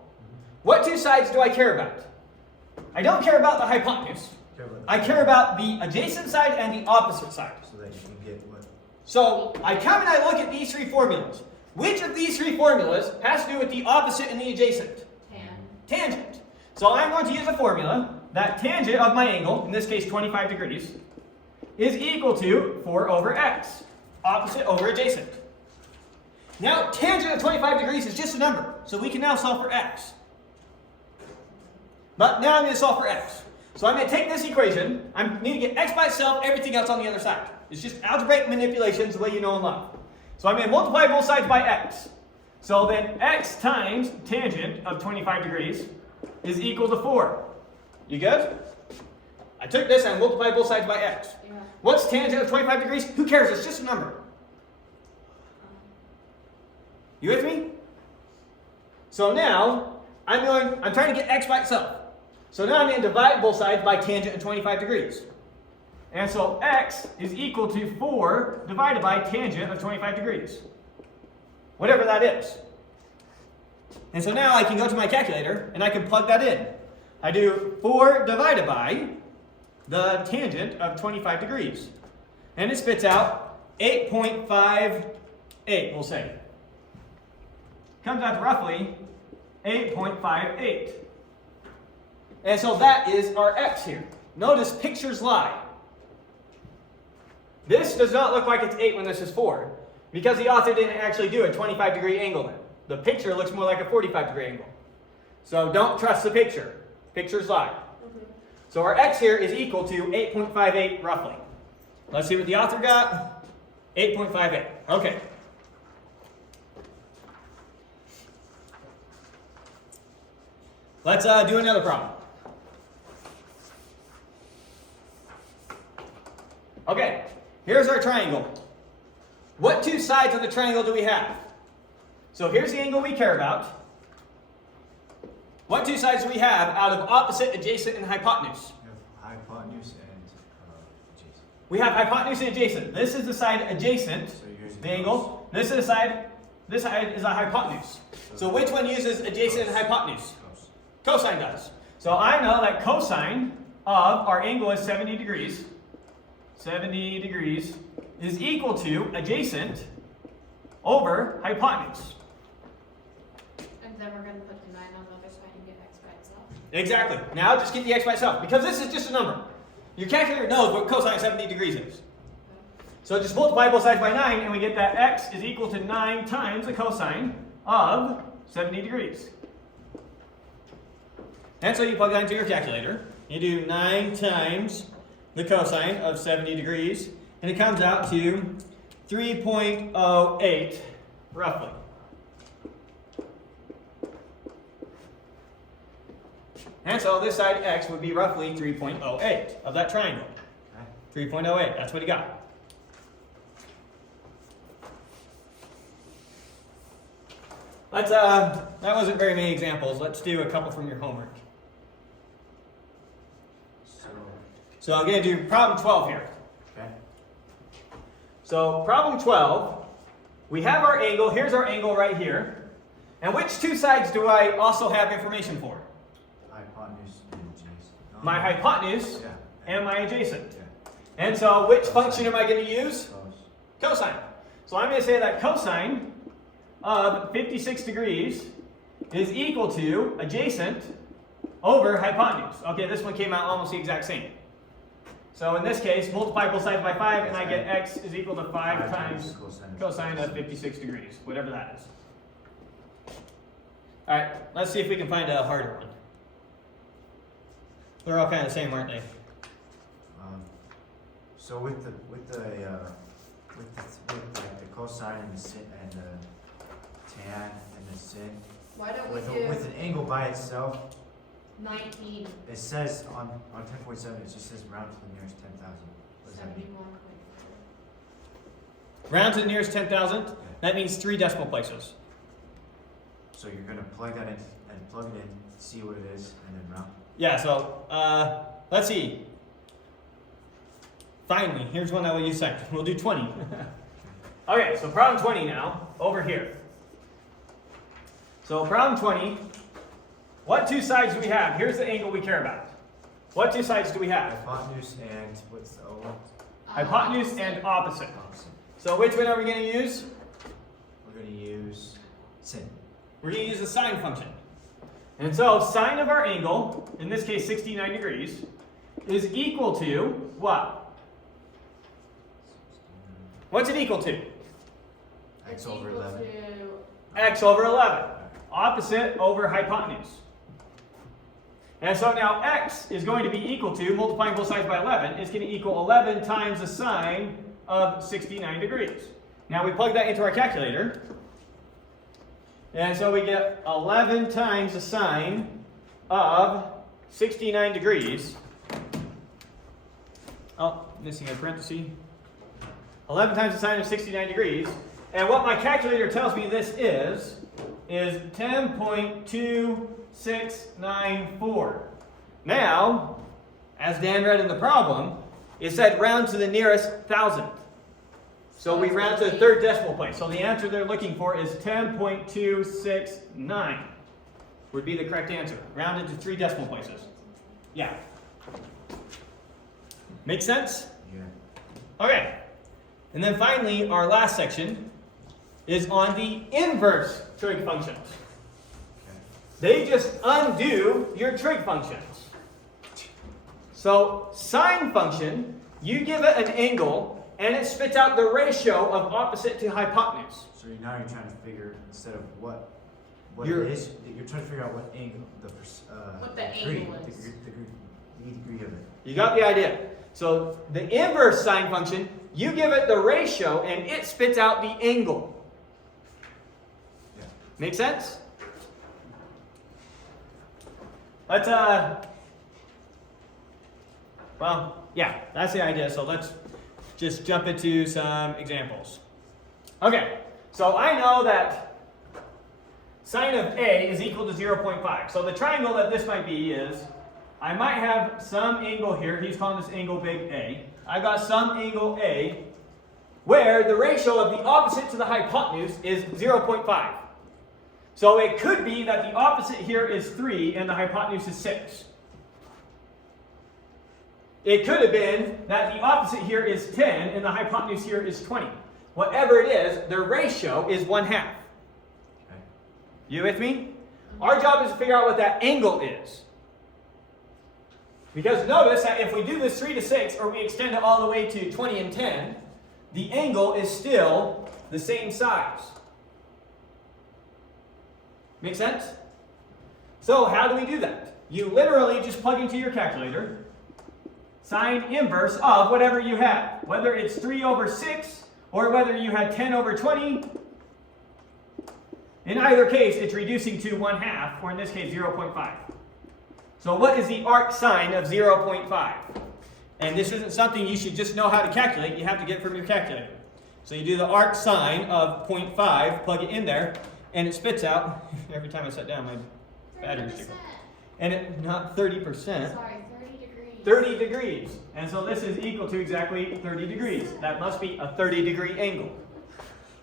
What two sides do I care about? I don't care about the hypotenuse. I care about the adjacent side and the opposite side. So that you can get what? So I come and I look at these three formulas. Which of these three formulas has to do with the opposite and the adjacent? Tangent. So I'm going to use a formula that tangent of my angle, in this case 25 degrees, is equal to 4 over x, opposite over adjacent. Now tangent of 25 degrees is just a number, so we can now solve for x. But now I'm going to solve for x. So I'm going to take this equation, I'm going to get x by itself, everything else on the other side. It's just algebraic manipulations the way you know and love. So I'm going to multiply both sides by x. So then x times tangent of 25 degrees is equal to 4. You good? I took this and multiplied both sides by x. Yeah. What's tangent of 25 degrees? Who cares? It's just a number. You with me? So now I'm trying to get x by itself. So now I'm going to divide both sides by tangent of 25 degrees. And so x is equal to 4 divided by tangent of 25 degrees. Whatever that is. And so now I can go to my calculator and I can plug that in. I do 4 divided by the tangent of 25 degrees. And it spits out 8.58, we'll say. Comes out to roughly 8.58. And so that is our x here. Notice pictures lie. This does not look like it's 8 when this is 4, because the author didn't actually do a 25 degree angle then. The picture looks more like a 45 degree angle. So don't trust the picture. Pictures lie. Okay. So our x here is equal to 8.58 roughly. Let's see what the author got. 8.58. Okay. Let's do another problem. Okay, here's our triangle. What two sides of the triangle do we have? So here's the angle we care about. What two sides do we have out of opposite, adjacent, and hypotenuse? You have hypotenuse and adjacent. We have hypotenuse and adjacent. This is the side adjacent, So you're using the angle. This is the side, this side is a hypotenuse. So which one uses adjacent and hypotenuse? cos. Cosine does. So I know that cosine of our angle is 70 degrees. 70 degrees is equal to adjacent over hypotenuse. And then we're going to put the 9 on the other side and get x by itself. Exactly. Now just get the x by itself, because this is just a number. Your calculator knows what cosine of 70 degrees is. So just multiply both sides by 9, and we get that x is equal to 9 times the cosine of 70 degrees. And so you plug that into your calculator. You do 9 times the cosine of 70 degrees, and it comes out to 3.08, roughly. And so this side x would be roughly 3.08 of that triangle. 3.08, that's what he got. Let's, that wasn't very many examples. Let's do a couple from your homework. So I'm going to do problem 12 here. Okay. So problem 12, we have our angle. Here's our angle right here. And which two sides do I also have information for? Hypotenuse and adjacent. No. My hypotenuse Yeah. and my adjacent. Yeah. And so which function am I going to use? Cos. Cosine. So I'm going to say that cosine of 56 degrees is equal to adjacent over hypotenuse. Okay, this one came out almost the exact same. So in this case, multiply both sides by 5, and I get x is equal to 5 times cosine of 56 degrees, whatever that is. All right, let's see if we can find a harder one. They're all kind of the same, aren't they? So with the cosine and the sin and the tan and the sin, Why don't we with do an angle by itself, 19, it says on 10.7 it just says round to the nearest 10,000. What does that mean? 71.4? Round to the nearest 10,000, that means 3 decimal places. So you're gonna plug that in and plug it in, see what it is, and then round. Yeah, so let's see. Finally, here's one I will use second. We'll do 20. Okay, so problem 20 now, over here. So problem 20, what two sides do we have? Here's the angle we care about. What two sides do we have? Hypotenuse and what's the O? Hypotenuse and opposite. Opposite. So which one are we going to use? We're gonna use sin. We're going to use the sine function. And so sine of our angle, in this case 69 degrees, is equal to what? What's it equal to? X over 11. X over 11. Opposite over hypotenuse. And so now x is going to be equal to, multiplying both sides by 11, it's going to equal 11 times the sine of 69 degrees. Now we plug that into our calculator. And so we get 11 times the sine of 69 degrees. Oh, missing a parenthesis. 11 times the sine of 69 degrees. And what my calculator tells me this is 10.2694. Now, as Dan read in the problem, it said round to the nearest thousandth. So we round to the third decimal place. So the answer they're looking for is 10.269 would be the correct answer. Rounded to 3 decimal places. Yeah. Make sense? Yeah. Okay. And then finally, our last section is on the inverse trig functions. Okay. They just undo your trig functions. So sine function, you give it an angle, and it spits out the ratio of opposite to hypotenuse. So now you're trying to figure, instead of what You're- it is, you're trying to figure out what angle, What the degree, angle is. the degree of it. You got the idea. So the inverse sine function, you give it the ratio, and it spits out the angle. Yeah. Make sense? Let's, well, yeah, that's the idea. So let's just jump into some examples. Okay, so I know that sine of A is equal to 0.5. So the triangle that this might be is, I might have some angle here. He's calling this angle big A. I got some angle A where the ratio of the opposite to the hypotenuse is 0.5. So it could be that the opposite here is 3 and the hypotenuse is 6. It could have been that the opposite here is 10 and the hypotenuse here is 20. Whatever it is, the ratio is 1/2. Okay. You with me? Our job is to figure out what that angle is. Because notice that if we do this 3 to 6, or we extend it all the way to 20 and 10, the angle is still the same size. Make sense? So how do we do that? You literally just plug into your calculator sine inverse of whatever you have. Whether it's 3 over 6, or whether you had 10 over 20. In either case, it's reducing to 1/2, or in this case, 0.5. So what is the arc sine of 0.5? And this isn't something you should just know how to calculate. You have to get it from your calculator. So you do the arc sine of 0.5, plug it in there, and it spits out, every time I sit down, my battery's ticking. And it, not 30%. Sorry, 30 degrees. 30 degrees. And so this is equal to exactly 30 degrees. That must be a 30-degree angle.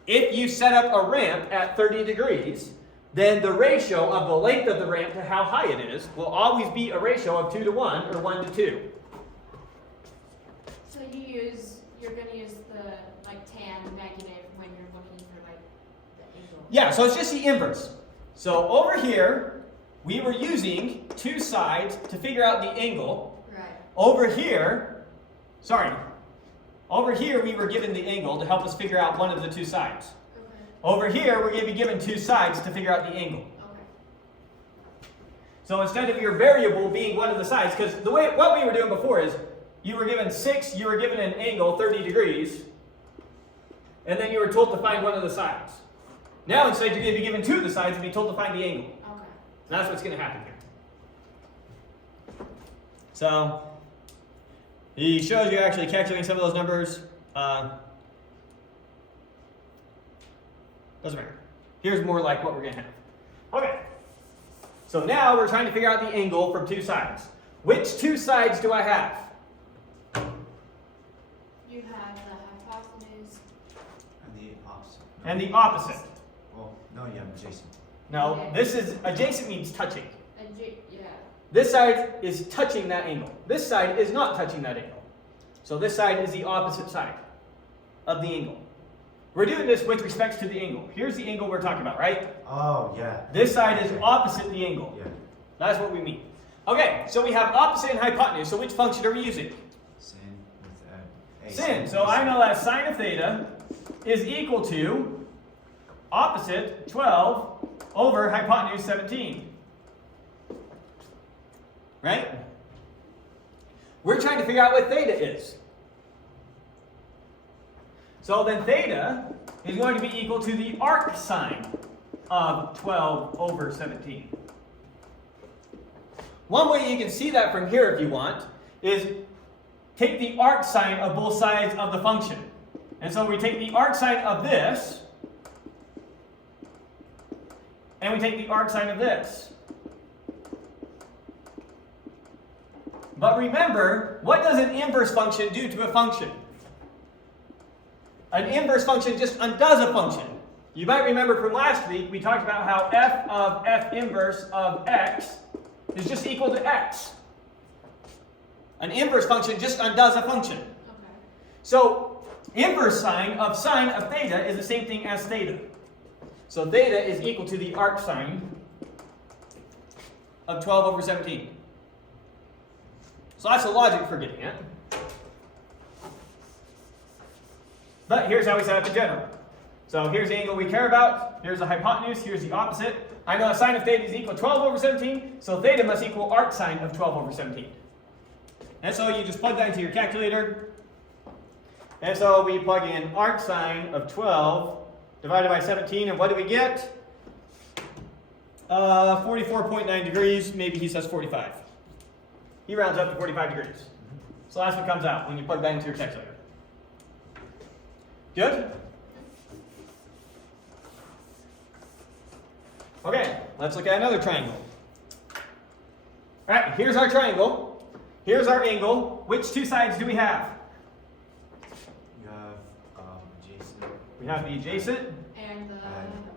If you set up a ramp at 30 degrees, then the ratio of the length of the ramp to how high it is will always be a ratio of 2 to 1 or 1 to 2. So you're going to use the like tan negative when you're looking for like the angle. Yeah, so it's just the inverse. So over here, we were using two sides to figure out the angle. Right. Over here, we were given the angle to help us figure out one of the two sides. Okay. Over here, we're going to be given two sides to figure out the angle. Okay. So instead of your variable being one of the sides, because what we were doing before is you were given 6, you were given an angle 30 degrees, and then you were told to find one of the sides. Now instead you're going to be given two of the sides and be told to find the angle. Okay. And that's what's going to happen here. So he shows you actually calculating some of those numbers. Doesn't matter. Here's more like what we're going to have. Okay. So now we're trying to figure out the angle from two sides. Which two sides do I have? You have the hypotenuse. And the opposite. And the opposite. Well, no, you have adjacent. No, Okay. this is adjacent means touching. Yeah. This side is touching that angle. This side is not touching that angle. So this side is the opposite side of the angle. We're doing this with respect to the angle. Here's the angle we're talking about, right? Oh, yeah. This side is opposite the angle. Yeah. That's what we mean. Okay, so we have opposite and hypotenuse. So which function are we using? Sin with a. Sin. So I know that sine of theta is equal to opposite 12 over hypotenuse 17. Right? We're trying to figure out what theta is. So then theta is going to be equal to the arc sine of 12 over 17. One way you can see that from here if you want is take the arc sine of both sides of the function. And so we take the arc sine of this, and we take the arc sine of this. But remember, what does an inverse function do to a function? An inverse function just undoes a function. You might remember from last week, we talked about how f of f inverse of x is just equal to x. An inverse function just undoes a function. Okay. So, inverse sine of theta is the same thing as theta. So theta is equal to the arc sine of 12 over 17. So that's the logic for getting it. But here's how we set up in general. So here's the angle we care about. Here's the hypotenuse. Here's the opposite. I know that sine of theta is equal to 12 over 17. So theta must equal arc sine of 12 over 17. And so you just plug that into your calculator. And so we plug in arc sine of 12 divided by 17. And what do we get? 44.9 degrees. Maybe he says 45. He rounds up to 45 degrees. So that's what comes out when you plug that into your calculator. Good? Okay, let's look at another triangle. All right, here's our triangle. Here's our angle. Which two sides do we have? You have adjacent. We have the adjacent And the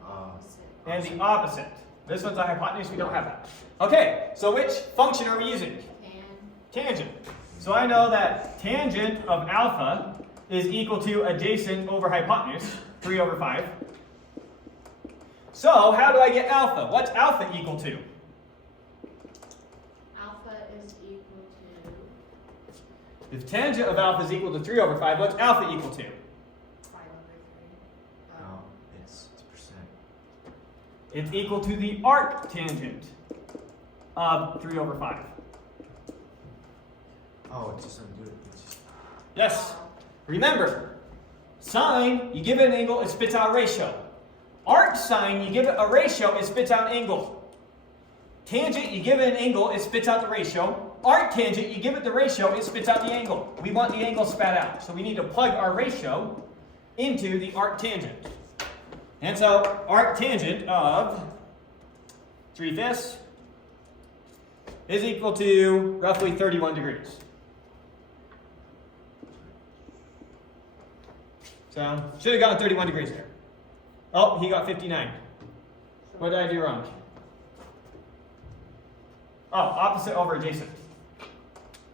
opposite. and the opposite. This one's a hypotenuse, we don't have that. Okay, so which function are we using? Tangent. So I know that tangent of alpha is equal to adjacent over hypotenuse, 3 over 5. So how do I get alpha? What's alpha equal to? Alpha is equal to If tangent of alpha is equal to 3 over 5, what's alpha equal to? 5 over 3. No, it's percent. It's equal to the arc tangent of 3 over 5. Oh, it's just something to do with it. Yes. Remember, sine, you give it an angle, it spits out a ratio. Arc sine, you give it a ratio, it spits out an angle. Tangent, you give it an angle, it spits out the ratio. Arc tangent, you give it the ratio, it spits out the angle. We want the angle spat out, so we need to plug our ratio into the arc tangent. And so, arc tangent of 3/5 is equal to roughly 31 degrees. So, should have gotten 31 degrees there. Oh, he got 59. What did I do wrong? Oh, opposite over adjacent.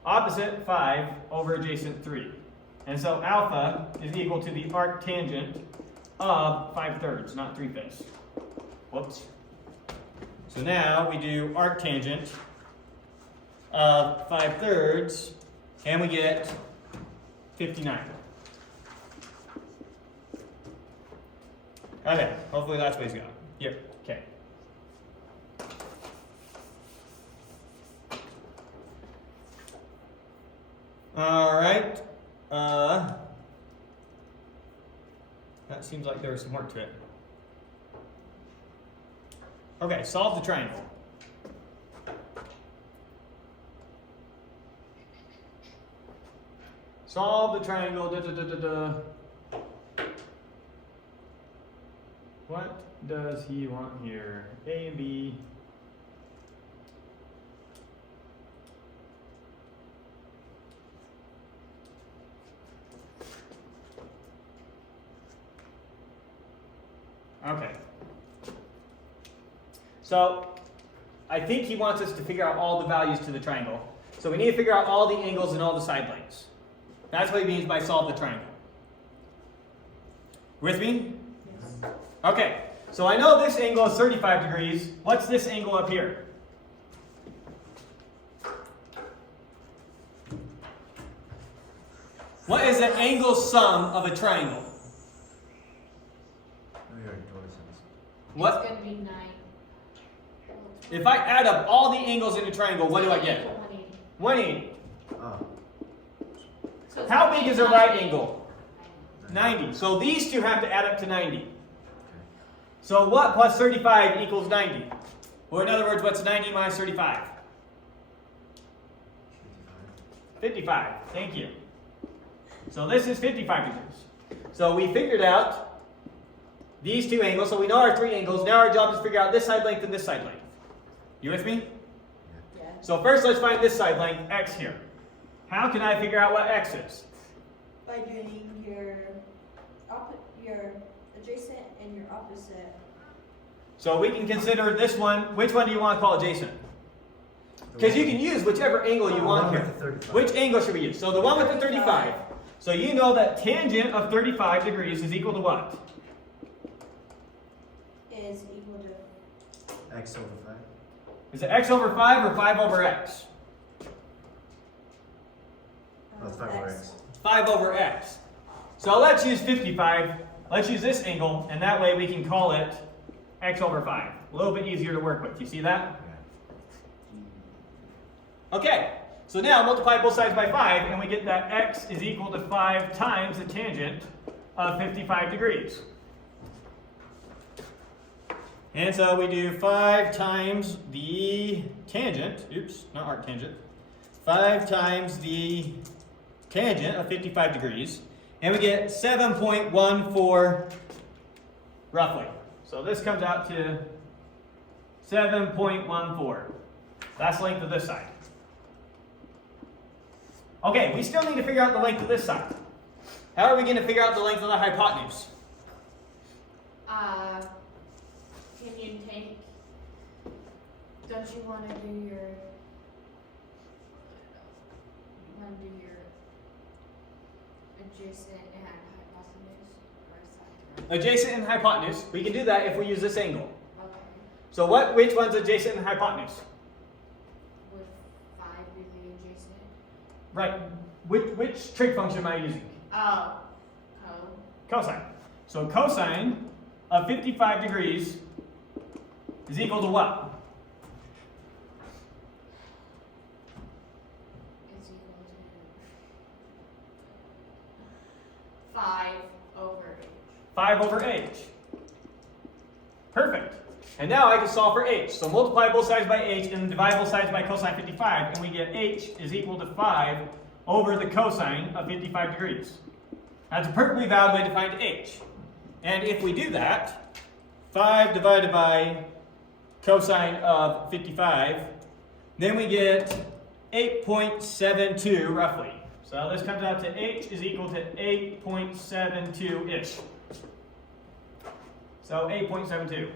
Opposite 5 over adjacent 3. And so alpha is equal to the arc tangent of 5/3, not 3/5. Whoops. So now we do arc tangent of 5/3, and we get 59. Okay, hopefully that's what he's got. Yep, okay. All right. That seems like there was some work to it. Okay, solve the triangle. Solve the triangle. Da, da, da, da, da. What does he want here? A, B. Okay. So, I think he wants us to figure out all the values to the triangle. So we need to figure out all the angles and all the side lengths. That's what he means by solve the triangle. With me? Yes. Okay, so I know this angle is 35 degrees. What's this angle up here? What is the angle sum of a triangle? We already told us this. What? It's going to be 9. If I add up all the angles in a triangle, what do I get? 180. 180. Oh, So it's How gonna big be is a 90. right angle? 90. So these two have to add up to 90. okay. So what plus 35 equals 90? Or in other words, what's 90 minus 35? 55. Thank you. So this is 55 degrees. So we figured out these two angles. So we know our three angles. Now our job is to figure out this side length and this side length. You with me? Yeah. So first let's find this side length, x here. How can I figure out what x is? By doing your adjacent and your opposite. So we can consider this one. Which one do you want to call adjacent? Because you can use whichever angle you want here. With the 35. Which angle should we use? So the one with the 35. So you know that tangent of 35 degrees is equal to what? Is equal to X over 5. Is it x over 5 or 5 over x? Oh, it's 5 over X. 5 over x. So let's use 55. Let's use this angle, and that way we can call it x over 5. A little bit easier to work with. You see that? Yeah. Okay. So now multiply both sides by 5, and we get that x is equal to 5 times the tangent of 55 degrees. And so we do 5 times the tangent, oops, not arc tangent, 5 times the tangent of 55 degrees, and we get 7.14 roughly. So this comes out to 7.14. That's the length of this side. Okay, we still need to figure out the length of this side. How are we going to figure out the length of the hypotenuse? Can you take, don't you want to do your, adjacent and hypotenuse? Or is that correct? Adjacent and hypotenuse. We can do that if we use this angle. Okay. So which one's adjacent and hypotenuse? Would 5 be the adjacent? Right. Which trig function am I using? Oh. Cosine. So cosine of 55 degrees is equal to what? Is equal to 5 over h. 5 over h. Perfect. And now I can solve for h. So multiply both sides by h and divide both sides by cosine 55, and we get h is equal to 5 over the cosine of 55 degrees. That's a perfectly valid way to find h. And if we do that, 5 divided by cosine of 55, then we get 8.72 roughly. So this comes out to h is equal to 8.72-ish. So 8.72.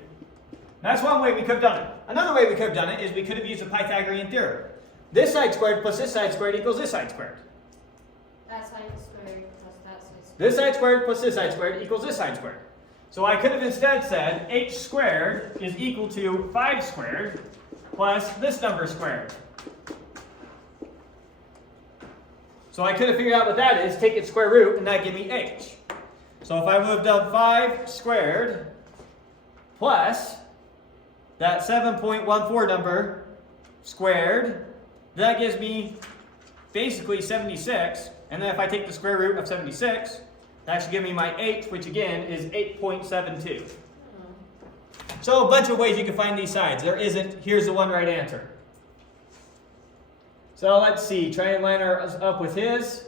That's one way we could have done it. Another way we could have done it is we could have used the Pythagorean theorem. This side squared plus this side squared equals this side squared. That side squared plus that side squared. This side squared plus this side squared equals this side squared. So I could have instead said h squared is equal to 5 squared plus this number squared. So I could have figured out what that is, take its square root, and that give me h. So if I would have done 5 squared plus that 7.14 number squared, that gives me basically 76. And then if I take the square root of 76, that should give me my h, which again is 8.72. So a bunch of ways you can find these sides. There isn't, here's the one right answer. So let's see, try and line ours up with his.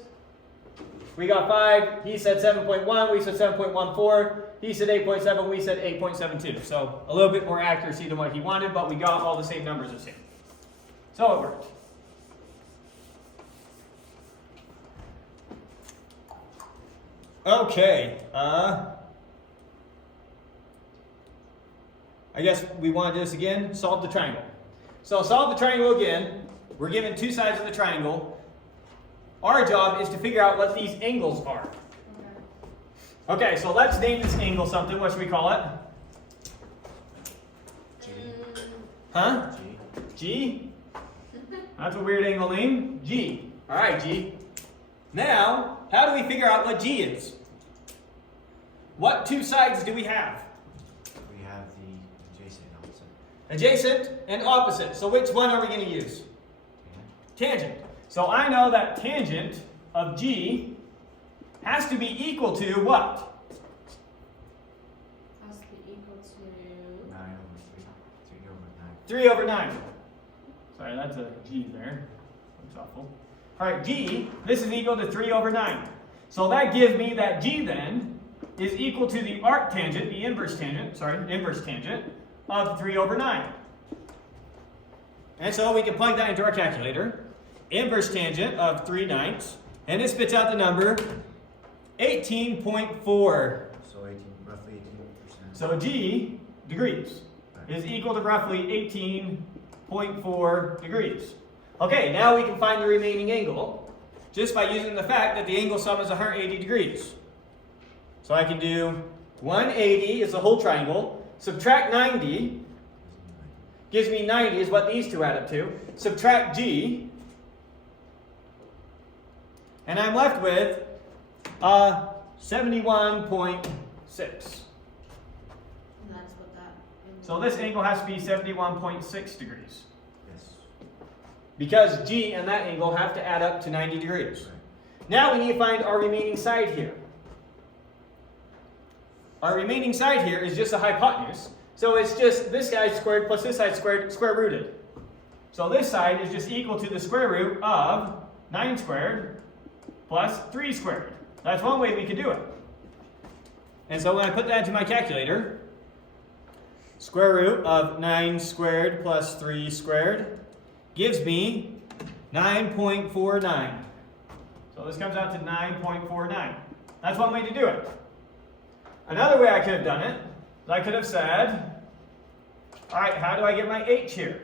We got 5, he said 7.1, we said 7.14, he said 8.7, we said 8.72. So a little bit more accuracy than what he wanted, but we got all the same numbers as him. So it worked. Okay, I guess we want to do this again, solve the triangle. So solve the triangle again. We're given two sides of the triangle. Our job is to figure out what these angles are. Okay, so let's name this angle something. What should we call it? G. Huh? G. G? That's a weird angle name. G. All right, G. Now, how do we figure out what G is? What two sides do we have? We have the adjacent and opposite. Adjacent and opposite. So which one are we going to use? Tangent. So I know that tangent of G has to be equal to what? Has to be equal to 9 over 3. 3 over 9. 3 over 9. Sorry, that's a G there. Looks awful. All right, G, this is equal to 3 over 9. So that gives me that G then is equal to the arctangent, the inverse tangent of 3 over 9. And so we can plug that into our calculator. Inverse tangent of 3/9, and it spits out the number 18.4. So roughly 18%. So G, degrees, is equal to roughly 18.4 degrees. Okay, now we can find the remaining angle just by using the fact that the angle sum is 180 degrees. So I can do 180 is the whole triangle, subtract 90, gives me 90 is what these two add up to, subtract G, and I'm left with 71.6. and that's what that So this angle has to be 71.6 degrees. Yes. Because G and that angle have to add up to 90 degrees. Right. Now we need to find our remaining side here. Our remaining side here is just a hypotenuse. So it's just this side squared plus this side squared, square rooted. So this side is just equal to the square root of 9 squared plus 3 squared. That's one way we could do it. And so when I put that into my calculator, Square root of 9 squared plus 3 squared gives me 9.49. So this comes out to 9.49. That's one way to do it. Another way I could have done it is I could have said, all right, how do I get my h here?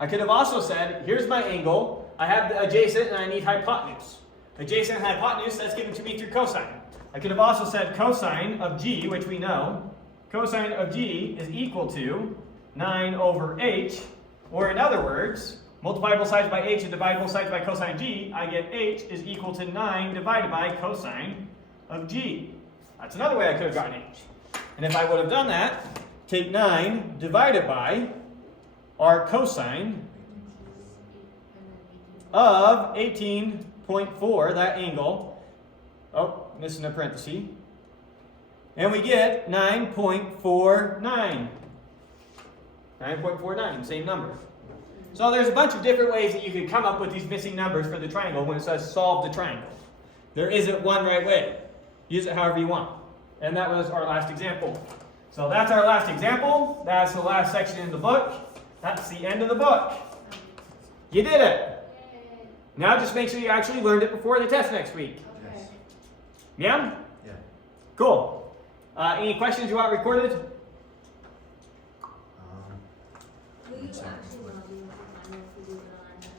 I could have also said, here's my angle. I have the adjacent and I need hypotenuse. Adjacent and hypotenuse, that's given to me through cosine. I could have also said cosine of g, which we know. Cosine of g is equal to 9 over h, or in other words, multiply both sides by h and divide both sides by cosine g, I get h is equal to 9 divided by cosine of g. That's another way I could have gotten h. And if I would have done that, take 9 divided by our cosine of 18.4, that angle. Oh, missing a parenthesis. And we get 9.49. 9.49, same number. So there's a bunch of different ways that you can come up with these missing numbers for the triangle when it says solve the triangle. There isn't one right way. Use it however you want. And that was our last example. So that's our last example. That's the last section in the book. That's the end of the book. You did it. Yay. Now just make sure you actually learned it before the test next week. Okay. Yes. Yeah? Yeah. Cool. Any questions you want recorded? Will you actually not give us a final if we do it on our test?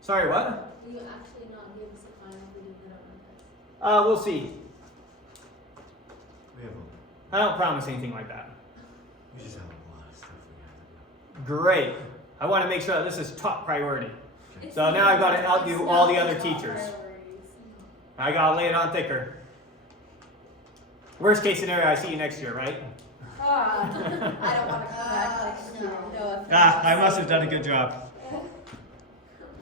Sorry, what? Will you actually not give us a final if we do it on our test? We'll see. We have I don't promise anything like that. we just have a lot of stuff we have to Great. I want to make sure that this is top priority. do. Okay. So now I've got to outdo It's all not the other top teachers. priorities. I got to lay it on thicker. Worst case scenario, I see you next year, right? I don't want to come back next year. No offense. I must have done a good job.